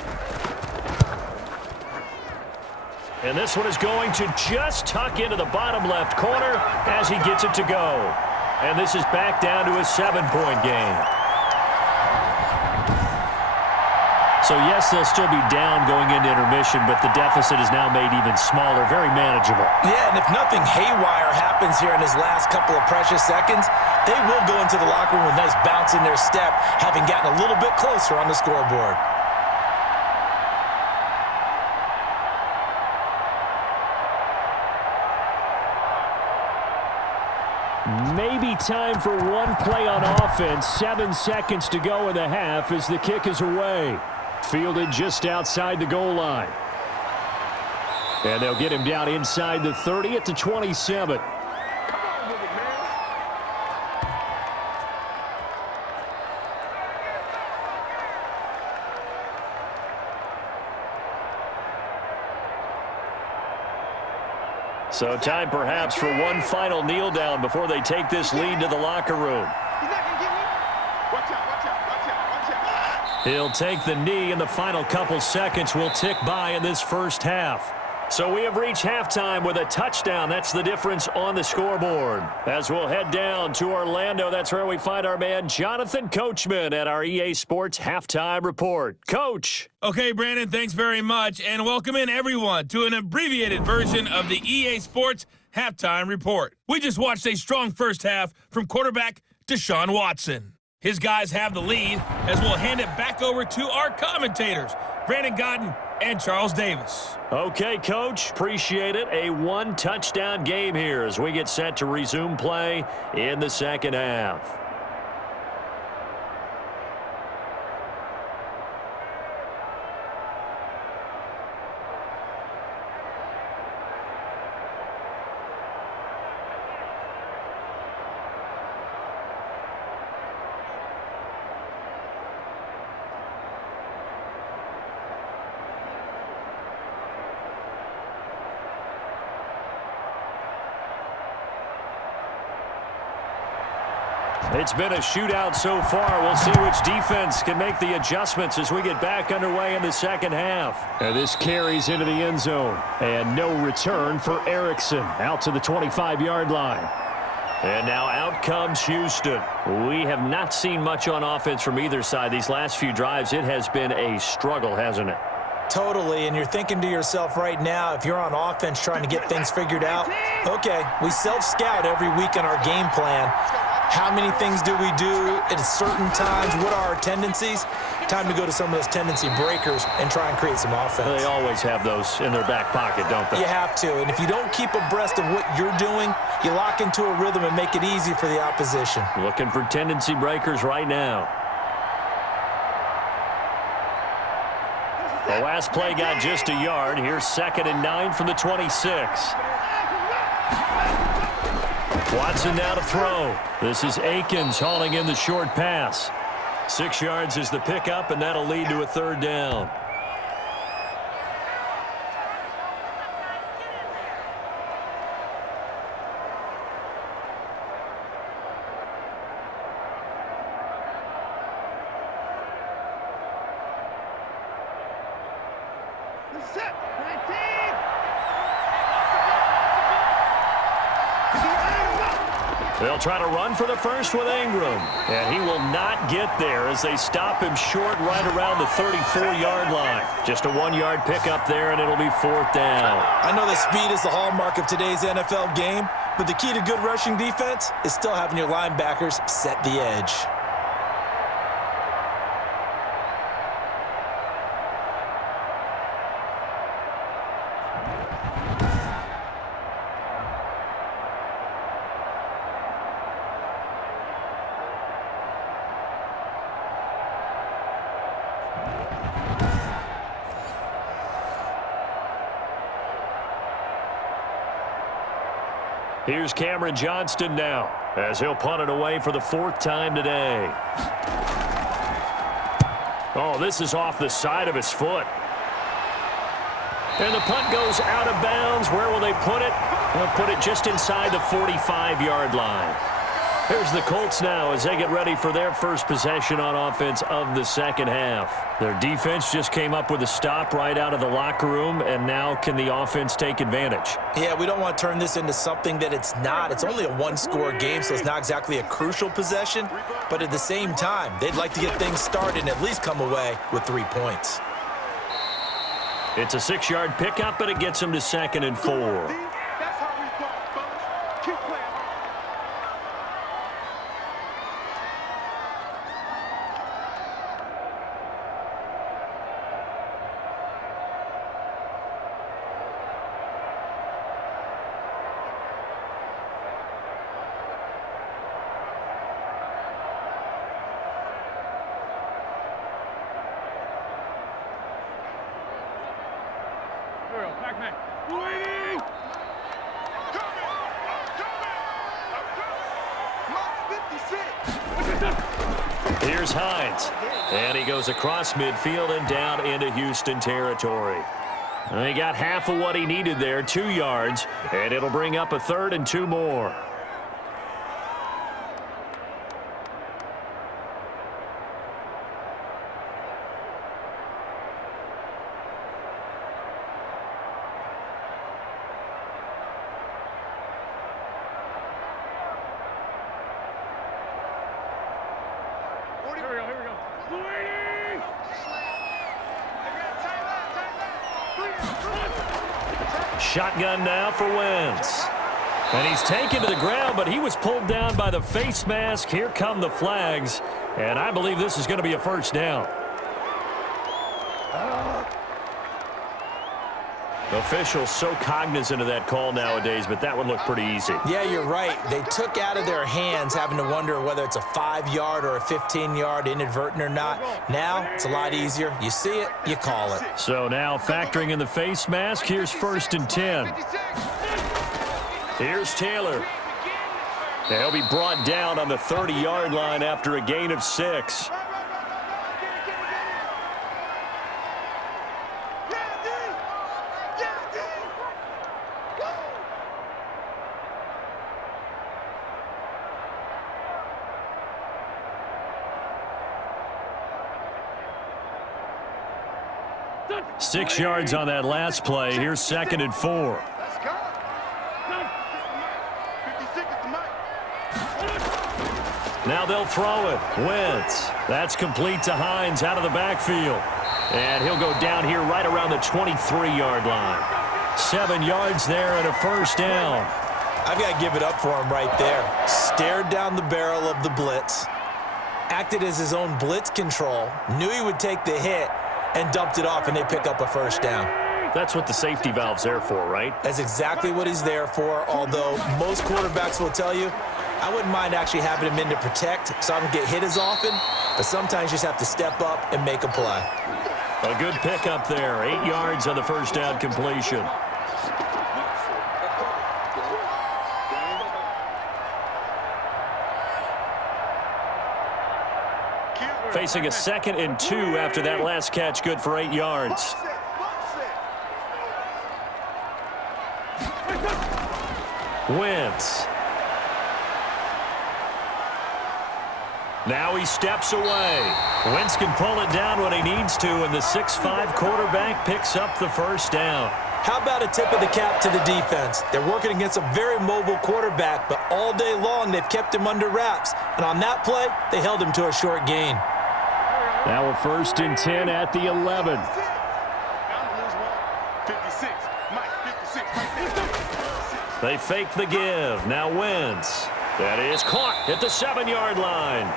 And this one is going to just tuck into the bottom left corner as he gets it to go. And this is back down to a 7-point game. So, yes, they'll still be down going into intermission, but the deficit is now made even smaller, very manageable. Yeah, and if nothing haywire happens here in his last couple of precious seconds, they will go into the locker room with nice bounce in their step, having gotten a little bit closer on the scoreboard. Maybe time for one play on offense. 7 seconds to go in the half as the kick is away. Fielded just outside the goal line. And they'll get him down inside the 30 at the 27. So time perhaps for one final kneel down before they take this lead to the locker room. He's not gonna get me. Watch out, watch out, watch out, watch out. He'll take the knee, and the final couple seconds will tick by in this first half. So we have reached halftime with a touchdown. That's the difference on the scoreboard. As we'll head down to Orlando, that's where we find our man Jonathan Coachman at our EA Sports Halftime Report. Coach. Okay, Brandon, thanks very much, and welcome in everyone to an abbreviated version of the EA Sports Halftime Report. We just watched a strong first half from quarterback Deshaun Watson. His guys have the lead as we'll hand it back over to our commentators, Brandon Godden and Charles Davis. Okay, Coach, appreciate it. A one-touchdown game here as we get set to resume play in the second half. It's been a shootout so far. We'll see which defense can make the adjustments as we get back underway in the second half. And this carries into the end zone. And no return for Erickson out to the 25-yard line. And now out comes Houston. We have not seen much on offense from either side. These last few drives, it has been a struggle, hasn't it? Totally, and you're thinking to yourself right now, if you're on offense trying to get things figured out, okay, we self-scout every week in our game plan. How many things do we do at certain times? What are our tendencies? Time to go to some of those tendency breakers and try and create some offense. They always have those in their back pocket, don't they? You have to, and if you don't keep abreast of what you're doing, you lock into a rhythm and make it easy for the opposition. Looking for tendency breakers right now. The last play got just a yard. Here's 2nd and 9 from the 26. Watson now to throw. This is Akins hauling in the short pass. 6 yards is the pickup, and that'll lead to a 3rd down. They'll try to run for the first with Ingram. And he will not get there as they stop him short right around the 34-yard line. Just a 1-yard pickup there, and it'll be 4th down. I know that speed is the hallmark of today's NFL game, but the key to good rushing defense is still having your linebackers set the edge. Here's Cameron Johnston now as he'll punt it away for the 4th time today. Oh, this is off the side of his foot. And the punt goes out of bounds. Where will they put it? They'll put it just inside the 45-yard line. Here's the Colts now as they get ready for their first possession on offense of the second half. Their defense just came up with a stop right out of the locker room, and now can the offense take advantage? Yeah, we don't want to turn this into something that it's not. It's only a one-score game, so it's not exactly a crucial possession. But at the same time, they'd like to get things started and at least come away with 3 points. It's a 6-yard pickup, but it gets them to 2nd and 4. Here's Hines, and he goes across midfield and down into Houston territory. And he got half of what he needed there, 2 yards, and it'll bring up a 3rd and 2 more. Shotgun now for Wentz. And he's taken to the ground, but he was pulled down by the face mask. Here come the flags, and I believe this is going to be a first down. Officials so cognizant of that call nowadays, but that one looked pretty easy. Yeah, you're right. They took out of their hands having to wonder whether it's a 5-yard or a 15-yard inadvertent or not. Now, it's a lot easier. You see it, you call it. So now factoring in the face mask, here's 1st and 10. Here's Taylor. They'll be brought down on the 30-yard line after a gain of 6. Six yards on that last play. Here's 2nd and 4. Now they'll throw it. Wentz. That's complete to Hines out of the backfield. And he'll go down here right around the 23-yard line. 7 yards there and a first down. I've got to give it up for him right there. Stared down the barrel of the blitz. Acted as his own blitz control. Knew he would take the hit and dumped it off, and they pick up a first down. That's what the safety valve's there for, right? That's exactly what he's there for, although most quarterbacks will tell you, I wouldn't mind actually having him in to protect so I don't get hit as often, but sometimes you just have to step up and make a play. A good pickup there. 8 yards on the first down completion. Facing a 2nd and 2 after that last catch, good for 8 yards. Wentz. Now he steps away. Wentz can pull it down when he needs to, and the 6'5" quarterback picks up the first down. How about a tip of the cap to the defense? They're working against a very mobile quarterback, but all day long they've kept him under wraps. And on that play, they held him to a short gain. Now a 1st and 10 at the 11. They fake the give. Now Wentz. That is caught at the 7-yard line.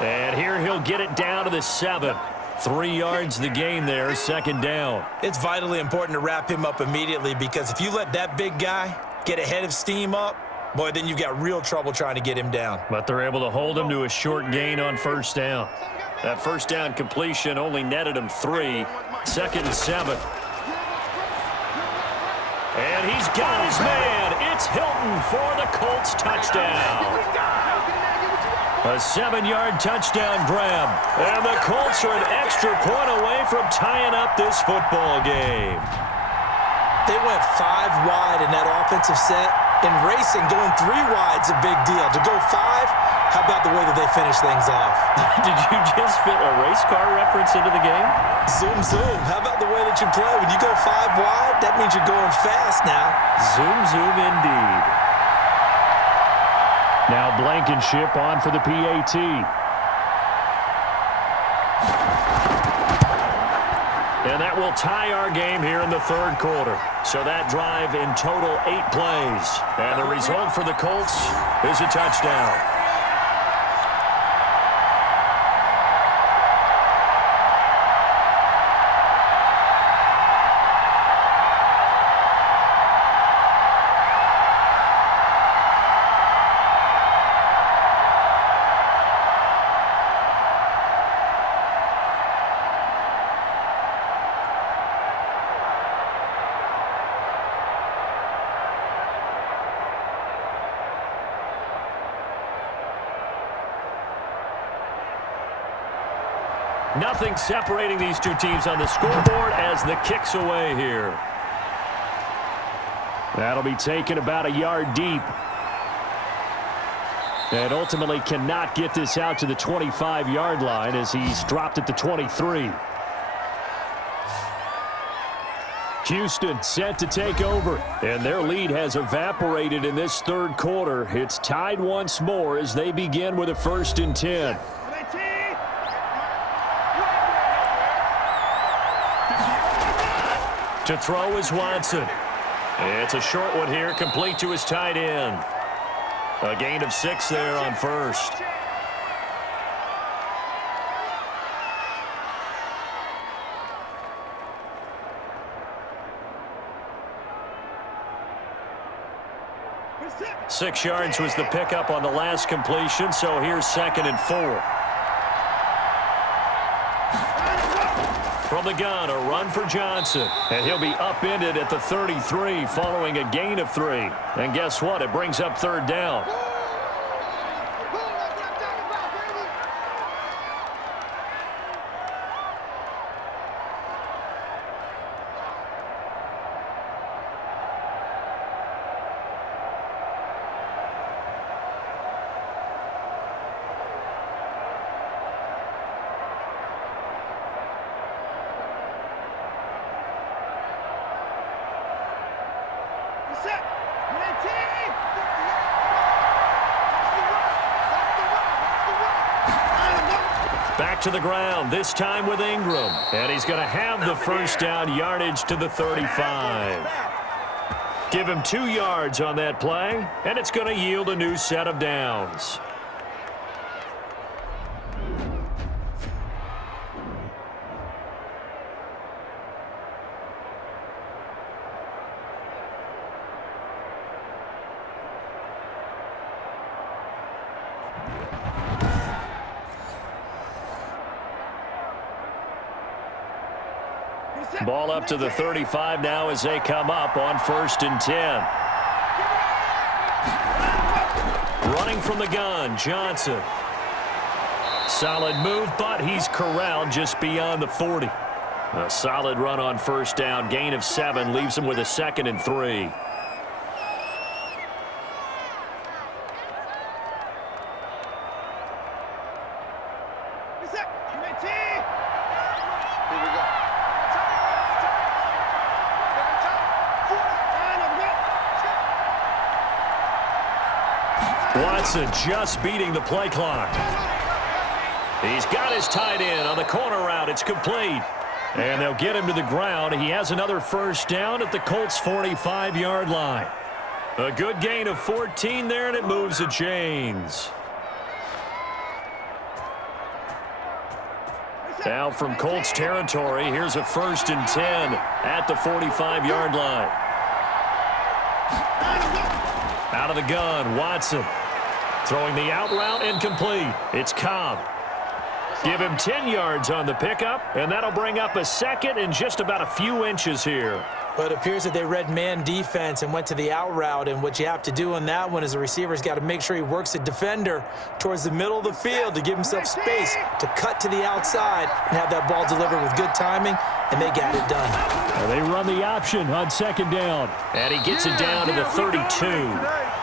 And here he'll get it down to the 7. 3 yards the gain there, 2nd down. It's vitally important to wrap him up immediately because if you let that big guy get a head of steam up, boy, then you've got real trouble trying to get him down. But they're able to hold him to a short gain on first down. That first down completion only netted him 3. 2nd and 7. And he's got his man. It's Hilton for the Colts touchdown. A 7-yard touchdown grab. And the Colts are an extra point away from tying up this football game. They went 5 wide in that offensive set. In racing, going 3 wide's a big deal. To go 5, how about the way that they finish things off? Did you just fit a race car reference into the game? Zoom, zoom. How about the way that you play? When you go 5 wide, that means you're going fast now. Zoom, zoom indeed. Now Blankenship on for the PAT. And that will tie our game here in the 3rd quarter. So that drive in total 8 plays. And the result for the Colts is a touchdown. Nothing separating these two teams on the scoreboard as the kick's away here. That'll be taken about a yard deep. And ultimately cannot get this out to the 25-yard line as he's dropped at the 23. Houston set to take over, and their lead has evaporated in this 3rd quarter. It's tied once more as they begin with a 1st and 10. To throw is Watson. It's a short one here, complete to his tight end. A gain of 6 there on first. Six yards was the pickup on the last completion, so here's 2nd and 4. From the gun, a run for Johnson. And he'll be upended at the 33 following a gain of 3. And guess what? It brings up 3rd down. Back to the ground, this time with Ingram. And he's going to have the first down, yardage to the 35. Give him 2 yards on that play, and it's going to yield a new set of downs. Ball up to the 35 now as they come up on 1st and 10. Running from the gun, Johnson. Solid move, but he's corralled just beyond the 40. A solid run on 1st down, gain of 7, leaves him with a 2nd and 3. Watson just beating the play clock. He's got his tight end on the corner route. It's complete. And they'll get him to the ground. He has another first down at the Colts' 45-yard line. A good gain of 14 there, and it moves the chains. Now from Colts territory, here's a 1st and 10 at the 45-yard line. Out of the gun, Watson. Throwing the out route incomplete. It's Cobb. Give him 10 yards on the pickup, and that'll bring up a 2nd and just about a few inches here. But it appears that they read man defense and went to the out route, and what you have to do on that one is the receiver's got to make sure he works the defender towards the middle of the field to give himself space to cut to the outside and have that ball delivered with good timing, and they got it done. And they run the option on 2nd down. And he gets it down to the 32.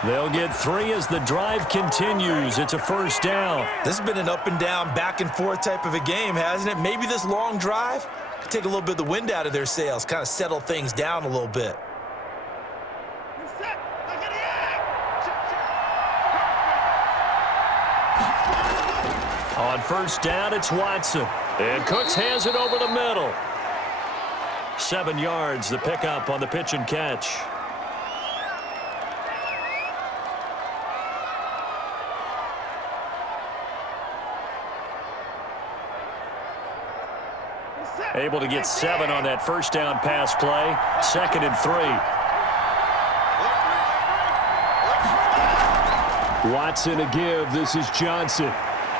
They'll get 3 as the drive continues. It's a 1st down. This has been an up and down, back and forth type of a game, hasn't it? Maybe this long drive could take a little bit of the wind out of their sails, kind of settle things down a little bit. On 1st down, it's Watson. And Cooks has it over the middle. 7 yards, the pickup on the pitch and catch. Able to get 7 on that 1st down pass play. 2nd and 3. Watson a give. This is Johnson.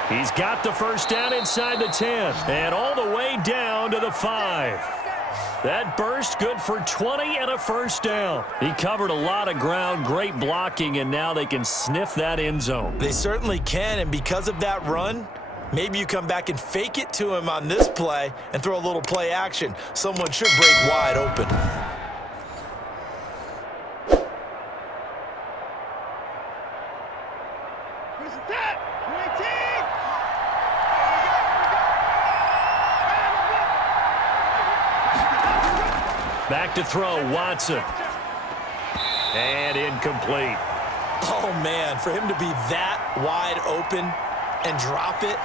He's got the 1st down inside the 10 and all the way down to the 5. That burst good for 20 and a 1st down. He covered a lot of ground, great blocking, and now they can sniff that end zone. They certainly can, and because of that run, maybe you come back and fake it to him on this play and throw a little play action. Someone should break wide open. Back to throw, Watson. And incomplete. Oh, man, for him to be that wide open and drop it,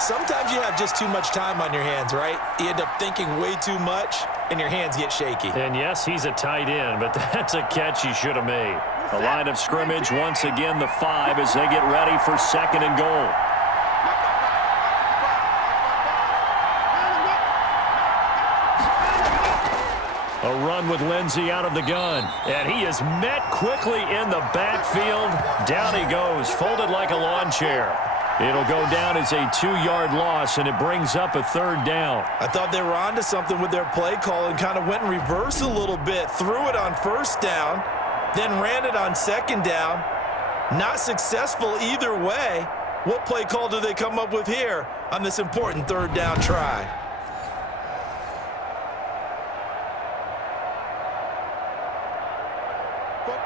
Sometimes you have just too much time on your hands, right? You end up thinking way too much, and your hands get shaky. And yes, he's a tight end, but that's a catch he should have made. The line of scrimmage, once again, the 5 as they get ready for 2nd and goal. A run with Lindsey out of the gun. And he is met quickly in the backfield. Down he goes, folded like a lawn chair. It'll go down as a 2-yard loss, and it brings up a 3rd down. I thought they were onto something with their play call and kind of went in reverse a little bit. Threw it on 1st down, then ran it on 2nd down. Not successful either way. What play call do they come up with here on this important 3rd down try?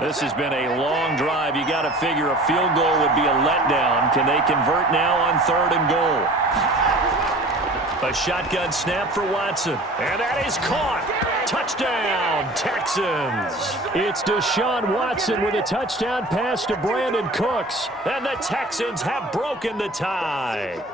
This has been a long drive. You got to figure a field goal would be a letdown. Can they convert now on 3rd and goal? A shotgun snap for Watson. And that is caught. Touchdown, Texans. It's Deshaun Watson with a touchdown pass to Brandon Cooks. And the Texans have broken the tie.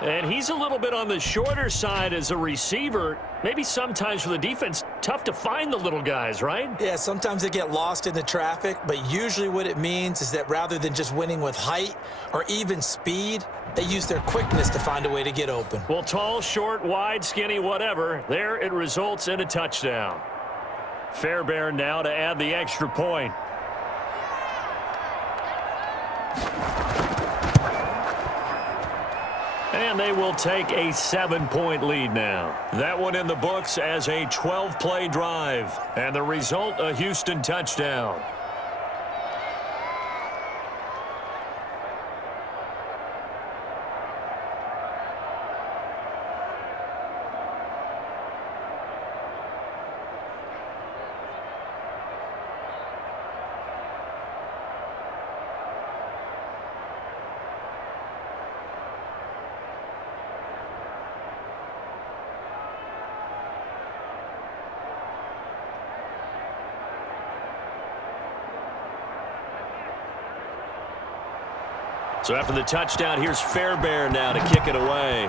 And he's a little bit on the shorter side as a receiver. Maybe sometimes for the defense, tough to find the little guys, right? Yeah, sometimes they get lost in the traffic, but usually what it means is that rather than just winning with height or even speed, they use their quickness to find a way to get open. Well, tall, short, wide, skinny, whatever, there it results in a touchdown. Fairbairn now to add the extra point. And they will take a 7-point lead now. That one in the books as a 12-play drive. And the result, a Houston touchdown. So after the touchdown, here's Fairbairn now to kick it away.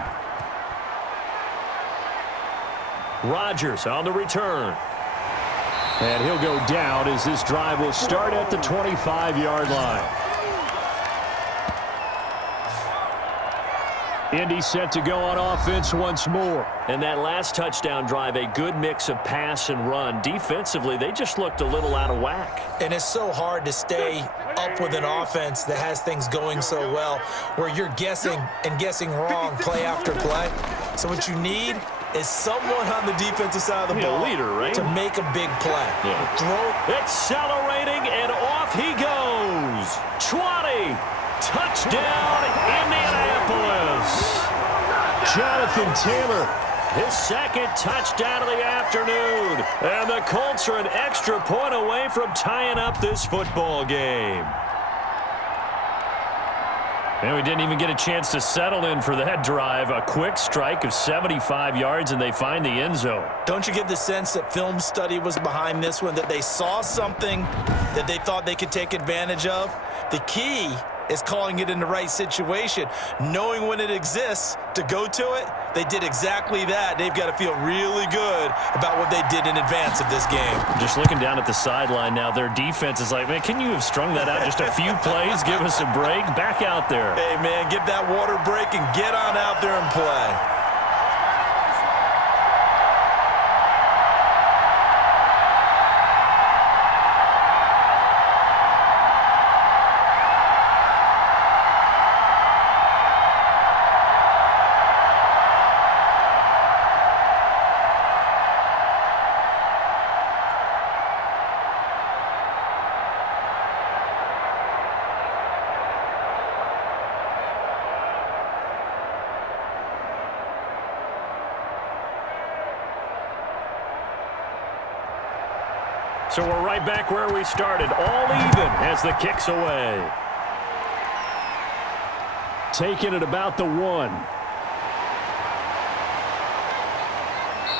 Rodgers on the return. And he'll go down as this drive will start at the 25-yard line. Indy set to go on offense once more. And that last touchdown drive, a good mix of pass and run. Defensively, they just looked a little out of whack. And it's so hard to stay up with an offense that has things going so well, where you're guessing and guessing wrong play after play. So what you need is someone on the defensive side of the ball leader, right? to make a big play. Yeah. Throw. Accelerating, and off he goes. 20. Touchdown, Indianapolis. Jonathan Taylor, his 2nd touchdown of the afternoon. And the Colts are an extra point away from tying up this football game. And we didn't even get a chance to settle in for that drive. A quick strike of 75 yards, and they find the end zone. Don't you get the sense that film study was behind this one, that they saw something that they thought they could take advantage of? The key is calling it in the right situation, knowing when it exists to go to it. They did exactly that. They've got to feel really good about what they did in advance of this game. Just looking down at the sideline now, their defense is like, man, can you have strung that out just a few plays? Give us a break. Back out there. Hey, man, get that water break and get on out there and play. So we're right back where we started, all even as the kick's away. Taken at about the 1.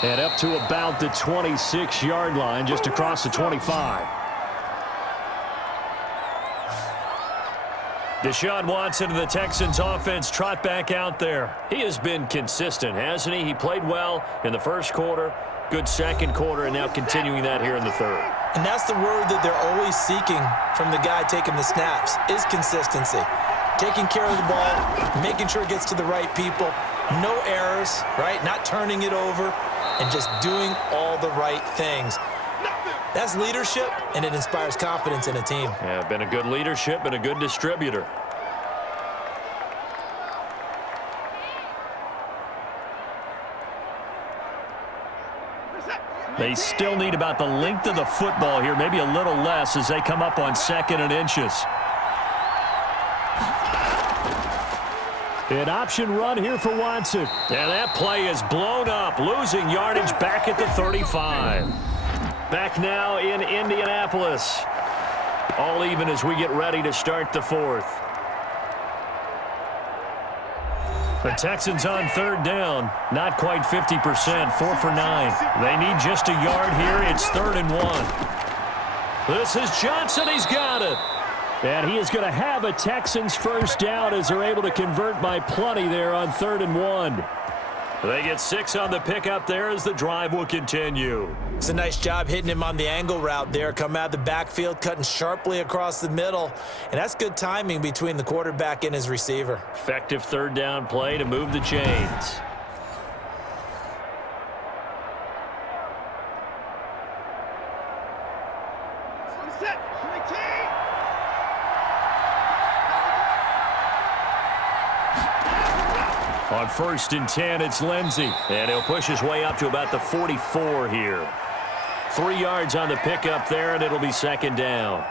And up to about the 26-yard line, just across the 25. Deshaun Watson and the Texans offense trot back out there. He has been consistent, hasn't he? He played well in the first quarter, good second quarter, and now continuing that here in the third. And that's the word that they're always seeking from the guy taking the snaps, is consistency. Taking care of the ball, making sure it gets to the right people, no errors, right? Not turning it over, and just doing all the right things. That's leadership, and it inspires confidence in a team. Yeah, been a good leadership and a good distributor. They still need about the length of the football here, maybe a little less as they come up on 2nd and inches. An option run here for Watson. And that play is blown up, losing yardage back at the 35. Back now in Indianapolis. All even as we get ready to start the fourth. The Texans on 3rd down, not quite 50%, 4 for 9. They need just a yard here. It's 3rd and 1. This is Johnson. He's got it. And he is going to have a Texans first down as they're able to convert by plenty there on 3rd and 1. They get 6 on the pickup there as the drive will continue. It's a nice job hitting him on the angle route there. Come out of the backfield, cutting sharply across the middle. And that's good timing between the quarterback and his receiver. Effective 3rd down play to move the chains. On 1st and 10, it's Lindsey. And he'll push his way up to about the 44 here. 3 yards on the pickup there, and it'll be 2nd down.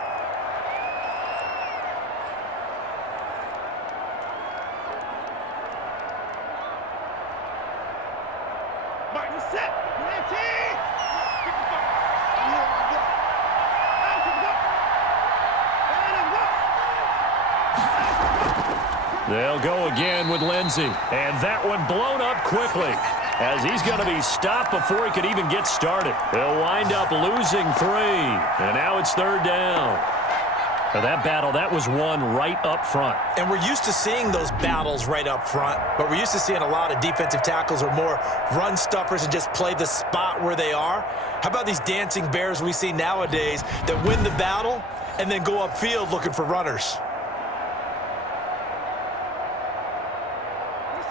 They'll go again with Lindsey. And that one blown up quickly as he's going to be stopped before he could even get started. They'll wind up losing 3. And now it's 3rd down. Now that battle, that was won right up front. And we're used to seeing those battles right up front, but we're used to seeing a lot of defensive tackles or more run stuffers and just play the spot where they are. How about these dancing bears we see nowadays that win the battle and then go upfield looking for runners?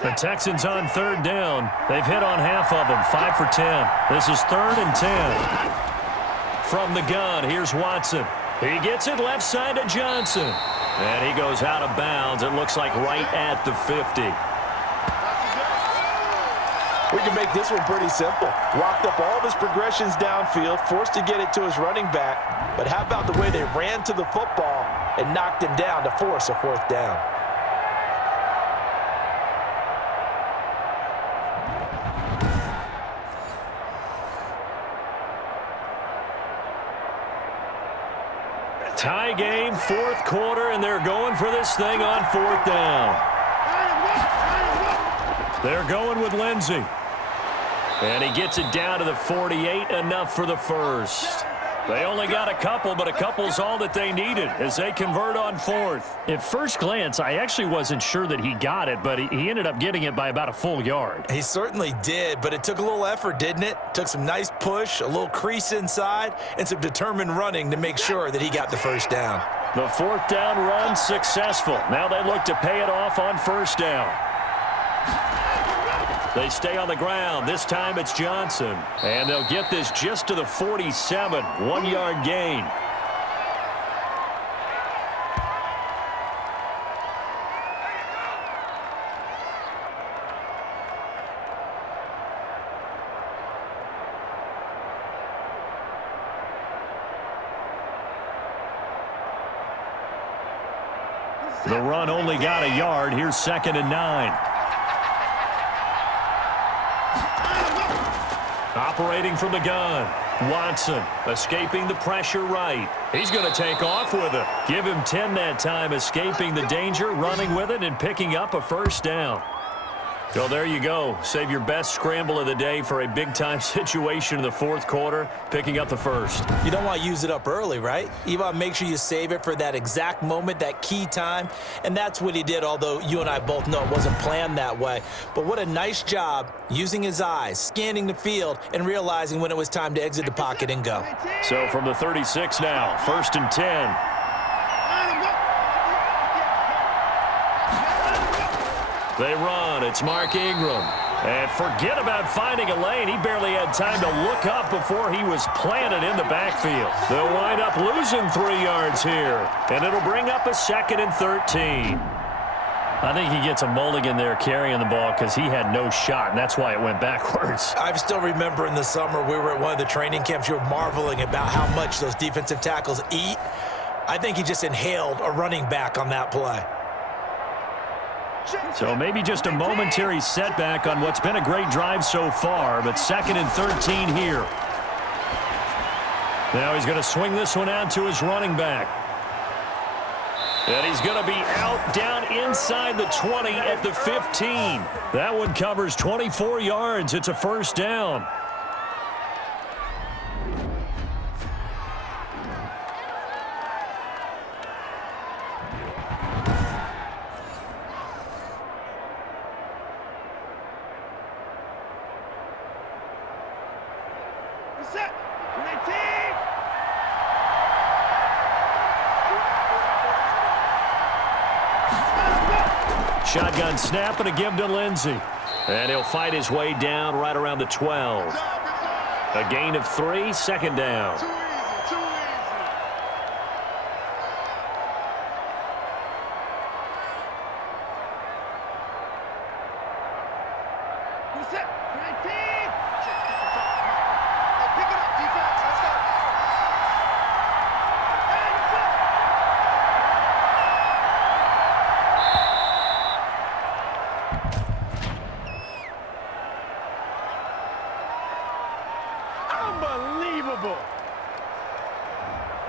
The Texans on 3rd down. They've hit on half of them, 5 for 10. This is 3rd and 10. From the gun, here's Watson. He gets it left side to Johnson. And he goes out of bounds. It looks like right at the 50. We can make this one pretty simple. Locked up all of his progressions downfield, forced to get it to his running back. But how about the way they ran to the football and knocked him down to force a 4th down? Tie game, 4th quarter, and they're going for this thing on 4th down. They're going with Lindsey. And he gets it down to the 48, enough for the first. They only got a couple, but a couple's all that they needed as they convert on 4th. At first glance, I actually wasn't sure that he got it, but he ended up getting it by about a full yard. He certainly did, but it took a little effort, didn't it? Took some nice push, a little crease inside, and some determined running to make sure that he got the first down. The 4th down run successful. Now they look to pay it off on 1st down. They stay on the ground. This time it's Johnson. And they'll get this just to the 47. 1-yard gain. The run only got a yard. Here's 2nd and 9. Operating from the gun. Watson escaping the pressure right. He's going to take off with it. Give him 10 that time, escaping the danger, running with it, and picking up a 1st down. Well, there you go. Save your best scramble of the day for a big-time situation in the fourth quarter, picking up the first. You don't want to use it up early, right? You want to make sure you save it for that exact moment, that key time, and that's what he did, although you and I both know it wasn't planned that way. But what a nice job using his eyes, scanning the field, and realizing when it was time to exit the pocket and go. So from the 36 now, 1st and 10. They run. It's Mark Ingram. And forget about finding a lane. He barely had time to look up before he was planted in the backfield. They'll wind up losing 3 yards here. And it'll bring up a 2nd and 13. I think he gets a mulligan there carrying the ball because he had no shot, and that's why it went backwards. I still remember in the summer we were at one of the training camps. You were marveling about how much those defensive tackles eat. I think he just inhaled a running back on that play. So maybe just a momentary setback on what's been a great drive so far, but 2nd and 13 here. Now he's going to swing this one out to his running back. And he's going to be out down inside the 20 at the 15. That one covers 24 yards. It's a 1st down. Shotgun snap and a give to Lindsey. And he'll fight his way down right around the 12. A gain of 3, 2nd down.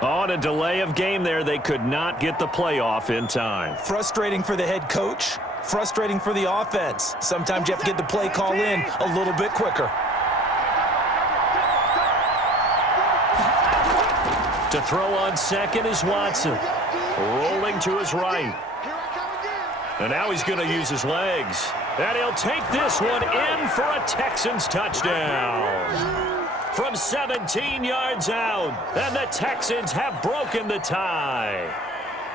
On a delay of game there, they could not get the playoff in time. Frustrating for the head coach, frustrating for the offense. Sometimes you have to get the play call in a little bit quicker. To throw on 2nd is Watson. Rolling to his right. And now he's going to use his legs. And he'll take this one in for a Texans touchdown. From 17 yards out, and the Texans have broken the tie.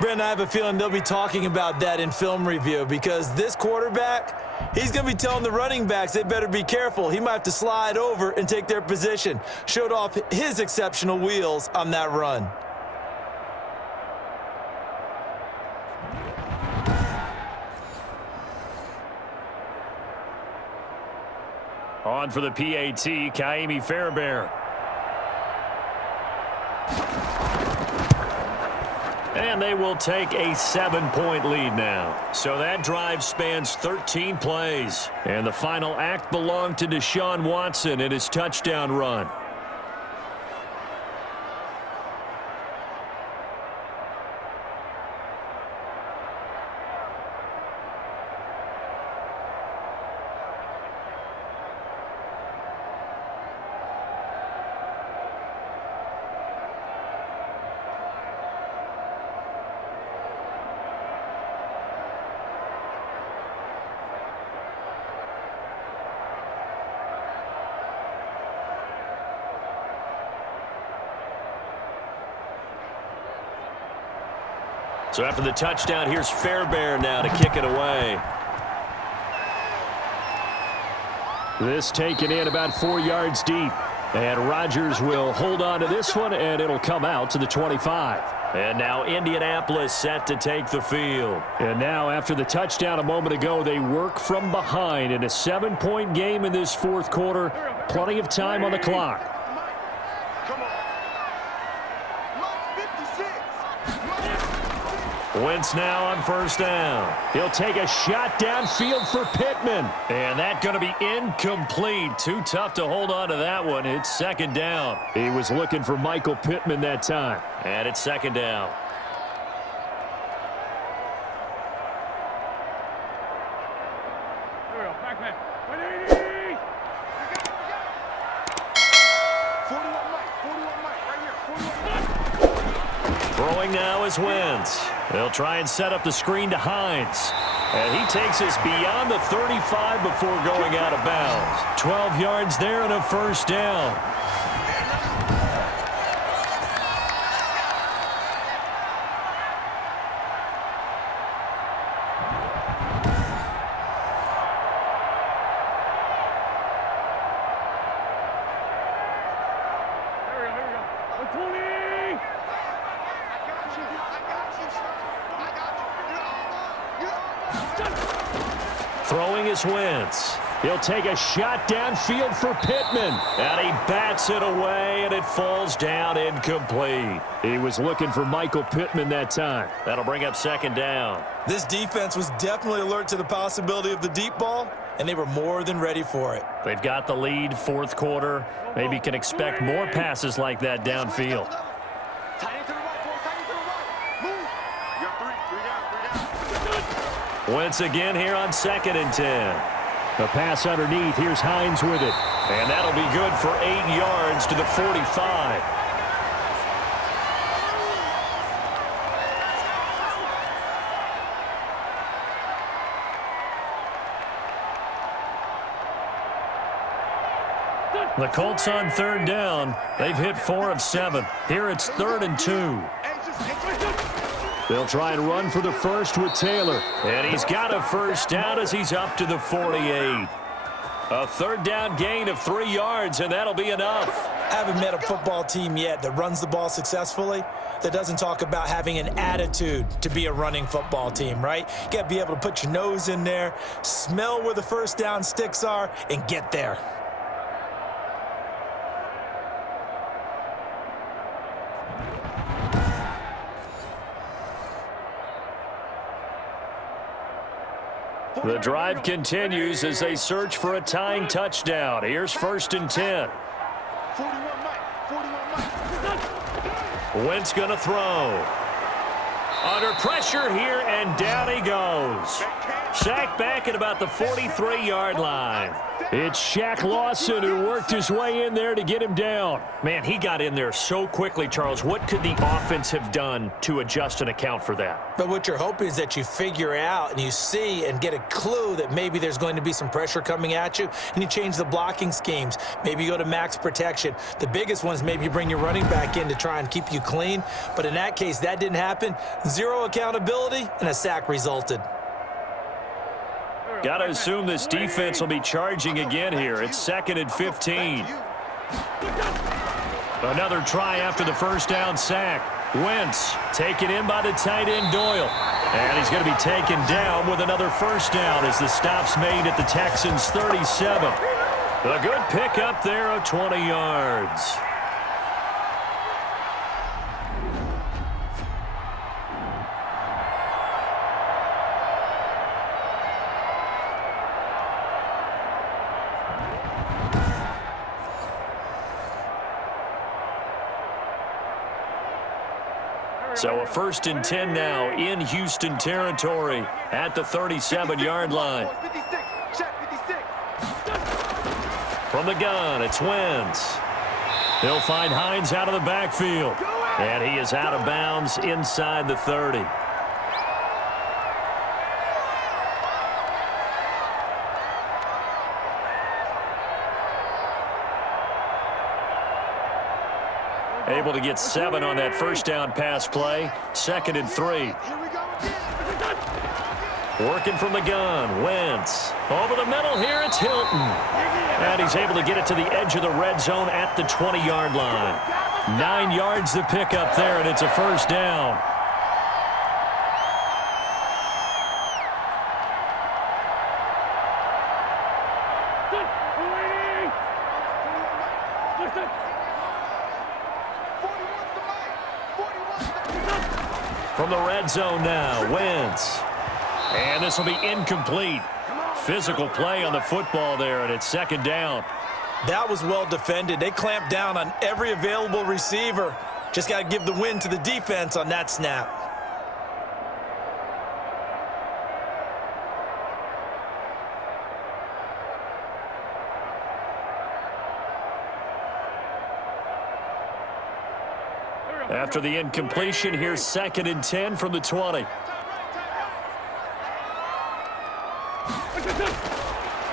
Brent, I have a feeling they'll be talking about that in film review because this quarterback, he's going to be telling the running backs they better be careful. He might have to slide over and take their position. Showed off his exceptional wheels on that run. On for the PAT, Kaimi Fairbairn. And they will take a 7-point lead now. So that drive spans 13 plays. And the final act belonged to Deshaun Watson in his touchdown run. So after the touchdown, here's Fairbairn now to kick it away. This taken in about 4 yards deep. And Rodgers will hold on to this one, and it'll come out to the 25. And now Indianapolis set to take the field. And now after the touchdown a moment ago, they work from behind in a 7-point game in this fourth quarter. Plenty of time on the clock. Wentz now on 1st down. He'll take a shot downfield for Pittman. And that's going to be incomplete. Too tough to hold on to that one. It's 2nd down. He was looking for Michael Pittman that time. And it's 2nd down. Throwing now is Wentz. They'll try and set up the screen to Hines. And he takes us beyond the 35 before going out of bounds. 12 yards there and a first down. Throwing is Wentz. He'll take a shot downfield for Pittman. And he bats it away, and it falls down incomplete. He was looking for Michael Pittman that time. That'll bring up second down. This defense was definitely alert to the possibility of the deep ball, and they were more than ready for it. They've got the lead, fourth quarter. Maybe can expect more passes like that downfield. Wentz again here on 2nd and 10. The pass underneath. Here's Hines with it. And that'll be good for 8 yards to the 45. The Colts on 3rd down. They've hit 4 of 7. Here it's 3rd and 2. They'll try and run for the first with Taylor. And he's got a first down as he's up to the 48. A 3rd down gain of 3 yards, and that'll be enough. I haven't met a football team yet that runs the ball successfully that doesn't talk about having an attitude to be a running football team, right? You got to be able to put your nose in there, smell where the first down sticks are, and get there. The drive continues as they search for a tying touchdown. Here's 1st and 10. Wentz going to throw. Under pressure here, and down he goes. Sacked back at about the 43-yard line. It's Shaq Lawson who worked his way in there to get him down. Man, he got in there so quickly, Charles. What could the offense have done to adjust and account for that? But what you're hoping is that you figure out and you see and get a clue that maybe there's going to be some pressure coming at you, and you change the blocking schemes. Maybe you go to max protection. The biggest one is maybe you bring your running back in to try and keep you clean. But in that case, that didn't happen. 0 accountability, and a sack resulted. Got to assume this defense will be charging again here. It's 2nd and 15. Another try after the first down sack. Wentz taken in by the tight end Doyle. And he's going to be taken down with another first down as the stop's made at the Texans' 37. A good pickup there of 20 yards. So a 1st and 10 now in Houston territory at the 37-yard line. From the gun, it's Wentz. He'll find Hines out of the backfield. And he is out of bounds inside the 30. Able to get 7 on that first down pass play. 2nd and 3. Working from the gun, Wentz. Over the middle here, it's Hilton. And he's able to get it to the edge of the red zone at the 20-yard line. 9 yards to pick up there, and it's a first down. From the red zone now, Wentz. And this will be incomplete. Physical play on the football there, and it's 2nd down. That was well defended. They clamped down on every available receiver. Just got to give the win to the defense on that snap. After the incompletion, here's 2nd and 10 from the 20.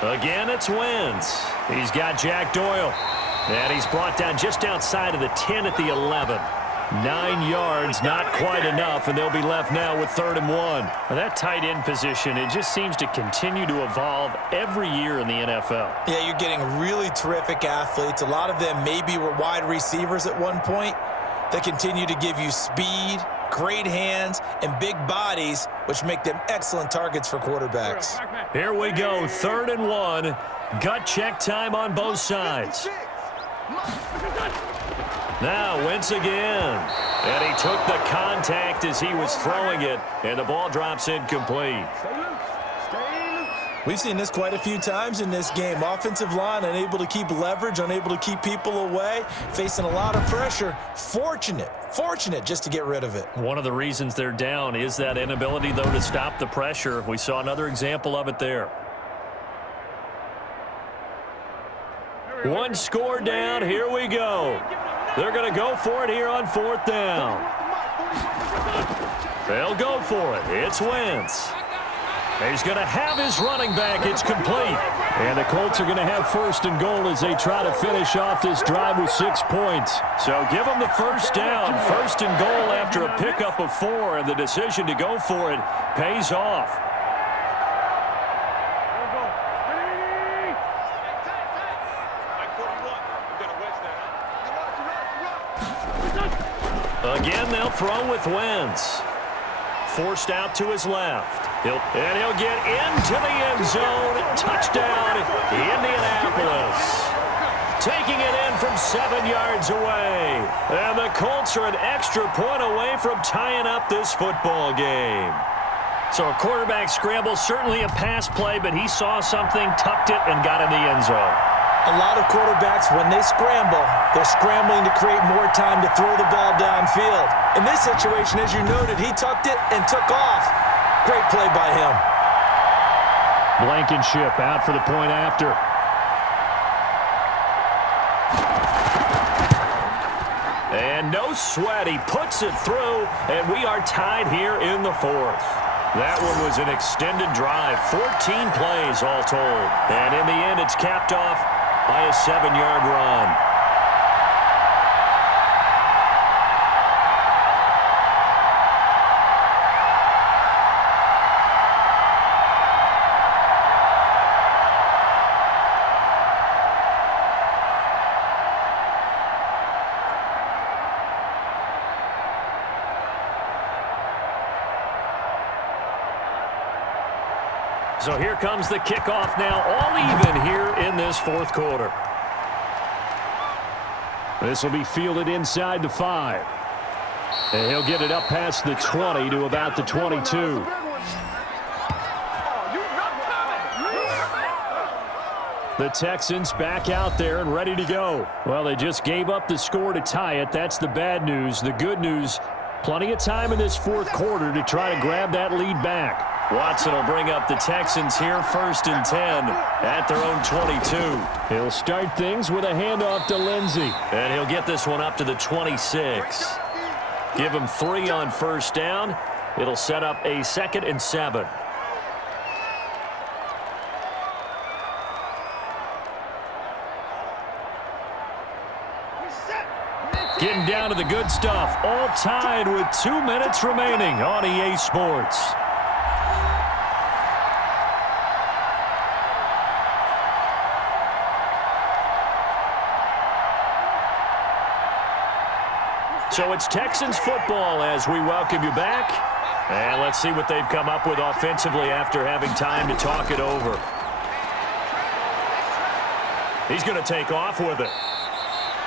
Again, it's Wentz. He's got Jack Doyle. And he's brought down just outside of the 10 at the 11. 9 yards, not quite enough, and they'll be left now with 3rd and 1. Now, that tight end position, it just seems to continue to evolve every year in the NFL. Yeah, you're getting really terrific athletes. A lot of them maybe were wide receivers at one point. They continue to give you speed, great hands, and big bodies, which make them excellent targets for quarterbacks. Here we go, 3rd and 1. Gut check time on both sides. Now Wentz again. And he took the contact as he was throwing it, and the ball drops incomplete. We've seen this quite a few times in this game. Offensive line unable to keep leverage, unable to keep people away, facing a lot of pressure. Fortunate just to get rid of it. One of the reasons they're down is that inability, though, to stop the pressure. We saw another example of it there. One score down. Here we go. They're going to go for it here on 4th down. They'll go for it. It's Wentz. He's going to have his running back. It's complete. And the Colts are going to have 1st and goal as they try to finish off this drive with 6 points. So give them the 1st down. 1st and goal after a pickup of 4, and the decision to go for it pays off. Again, they'll throw with Wentz. Forced out to his left. He'll get into the end zone. Touchdown, Indianapolis. Taking it in from 7 yards away. And the Colts are an extra point away from tying up this football game. So a quarterback scramble, certainly a pass play, but he saw something, tucked it, and got in the end zone. A lot of quarterbacks, when they scramble, they're scrambling to create more time to throw the ball downfield. In this situation, as you noted, he tucked it and took off. Great play by him. Blankenship out for the point after. And no sweat. He puts it through, and we are tied here in the 4th. That one was an extended drive, 14 plays all told. And in the end, it's capped off by a 7-yard run. So here comes the kickoff now, all even here in this 4th quarter. This will be fielded inside the 5. And he'll get it up past the 20 to about the 22. The Texans back out there and ready to go. Well, they just gave up the score to tie it. That's the bad news. The good news, plenty of time in this 4th quarter to try to grab that lead back. Watson will bring up the Texans here, 1st and 10 at their own 22. He'll start things with a handoff to Lindsey. And he'll get this one up to the 26. Give him 3 on 1st down. It'll set up a 2nd and 7. Getting down to the good stuff. All tied with 2 minutes remaining on EA Sports. So it's Texans football as we welcome you back. And let's see what they've come up with offensively after having time to talk it over. He's going to take off with it.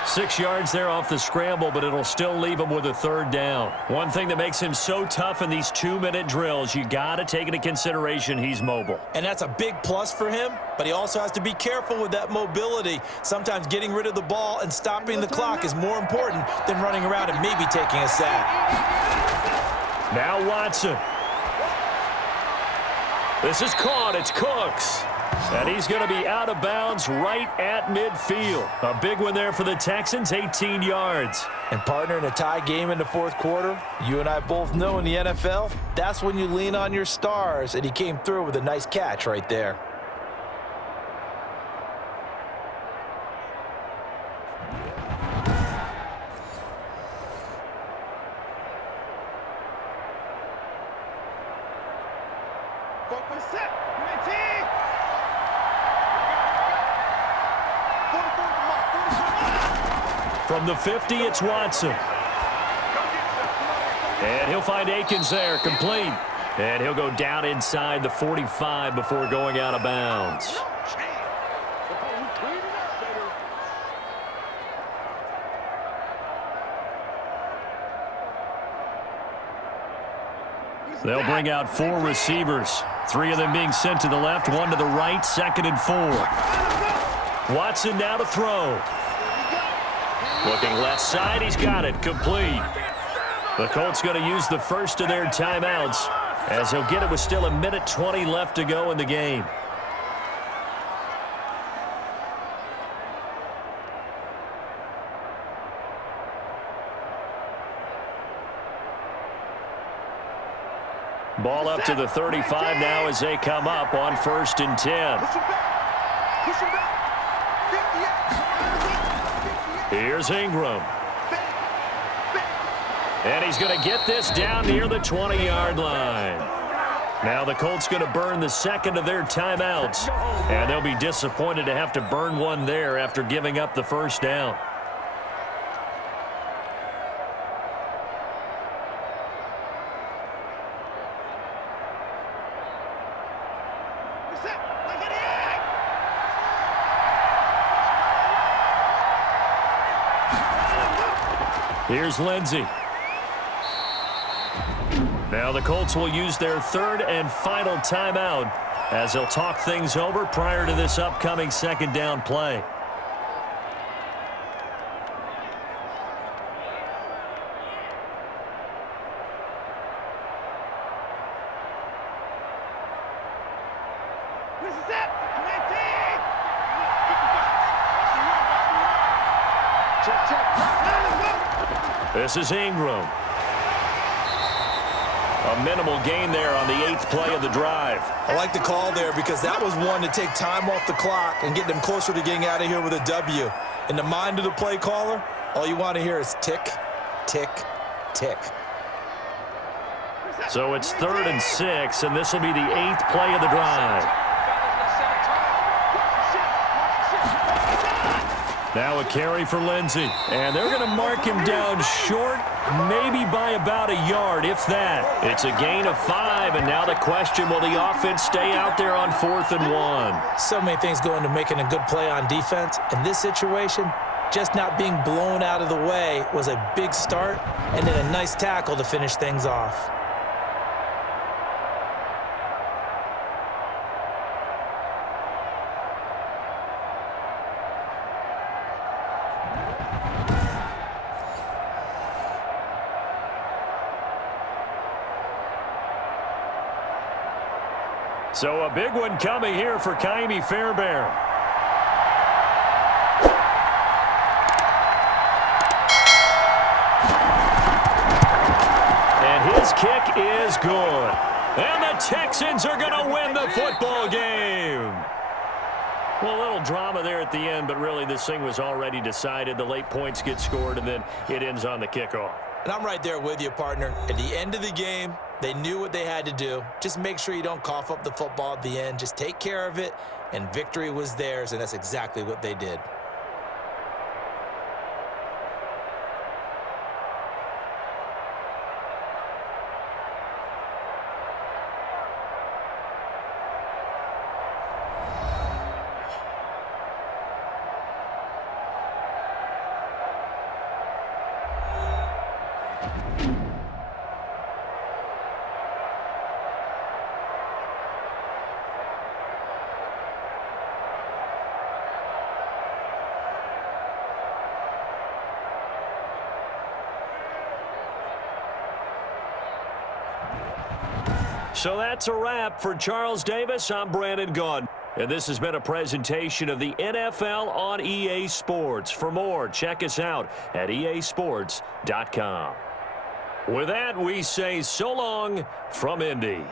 6 yards there off the scramble, but it'll still leave him with a 3rd down. One thing that makes him so tough in these 2-minute drills, you got to take into consideration he's mobile. And that's a big plus for him, but he also has to be careful with that mobility. Sometimes getting rid of the ball and stopping the clock is more important than running around and maybe taking a sack. Now Watson. This is caught. It's Cooks. And he's going to be out of bounds right at midfield. A big one there for the Texans, 18 yards. And partner, in a tie game in the fourth quarter, you and I both know in the NFL, that's when you lean on your stars, and he came through with a nice catch right there. From the 50, it's Watson. And he'll find Akins there, complete. And he'll go down inside the 45 before going out of bounds. They'll bring out 4 receivers. 3 of them being sent to the left, 1 to the right, 2nd and 4. Watson now to throw. Looking left side, he's got it, complete. The Colts going to use the first of their timeouts as he'll get it with still 1:20 left to go in the game. Ball up to the 35 now as they come up on 1st and 10. Here's Ingram. And he's going to get this down near the 20-yard line. Now the Colts going to burn the 2nd of their timeouts. And they'll be disappointed to have to burn one there after giving up the 1st down. Here's Lindsey. Now the Colts will use their 3rd and final timeout as they'll talk things over prior to this upcoming 2nd down play. This is Ingram. A minimal gain there on the 8th play of the drive. I like the call there because that was one to take time off the clock and get them closer to getting out of here with a W. In the mind of the play caller, all you want to hear is tick, tick, tick. So it's 3rd and 6, and this will be the 8th play of the drive. Now a carry for Lindsey, and they're going to mark him down short, maybe by about a yard, if that. It's a gain of 5, and now the question, will the offense stay out there on 4th and 1? So many things go into making a good play on defense. In this situation, just not being blown out of the way was a big start, and then a nice tackle to finish things off. So a big one coming here for Kaimi Fairbairn. And his kick is good. And the Texans are going to win the football game. Well, a little drama there at the end, but really this thing was already decided. The late points get scored, and then it ends on the kickoff. And I'm right there with you, partner. At the end of the game, they knew what they had to do. Just make sure you don't cough up the football at the end. Just take care of it, and victory was theirs, and that's exactly what they did. So that's a wrap. For Charles Davis, I'm Brandon Gaudin. And this has been a presentation of the NFL on EA Sports. For more, check us out at easports.com. With that, we say so long from Indy.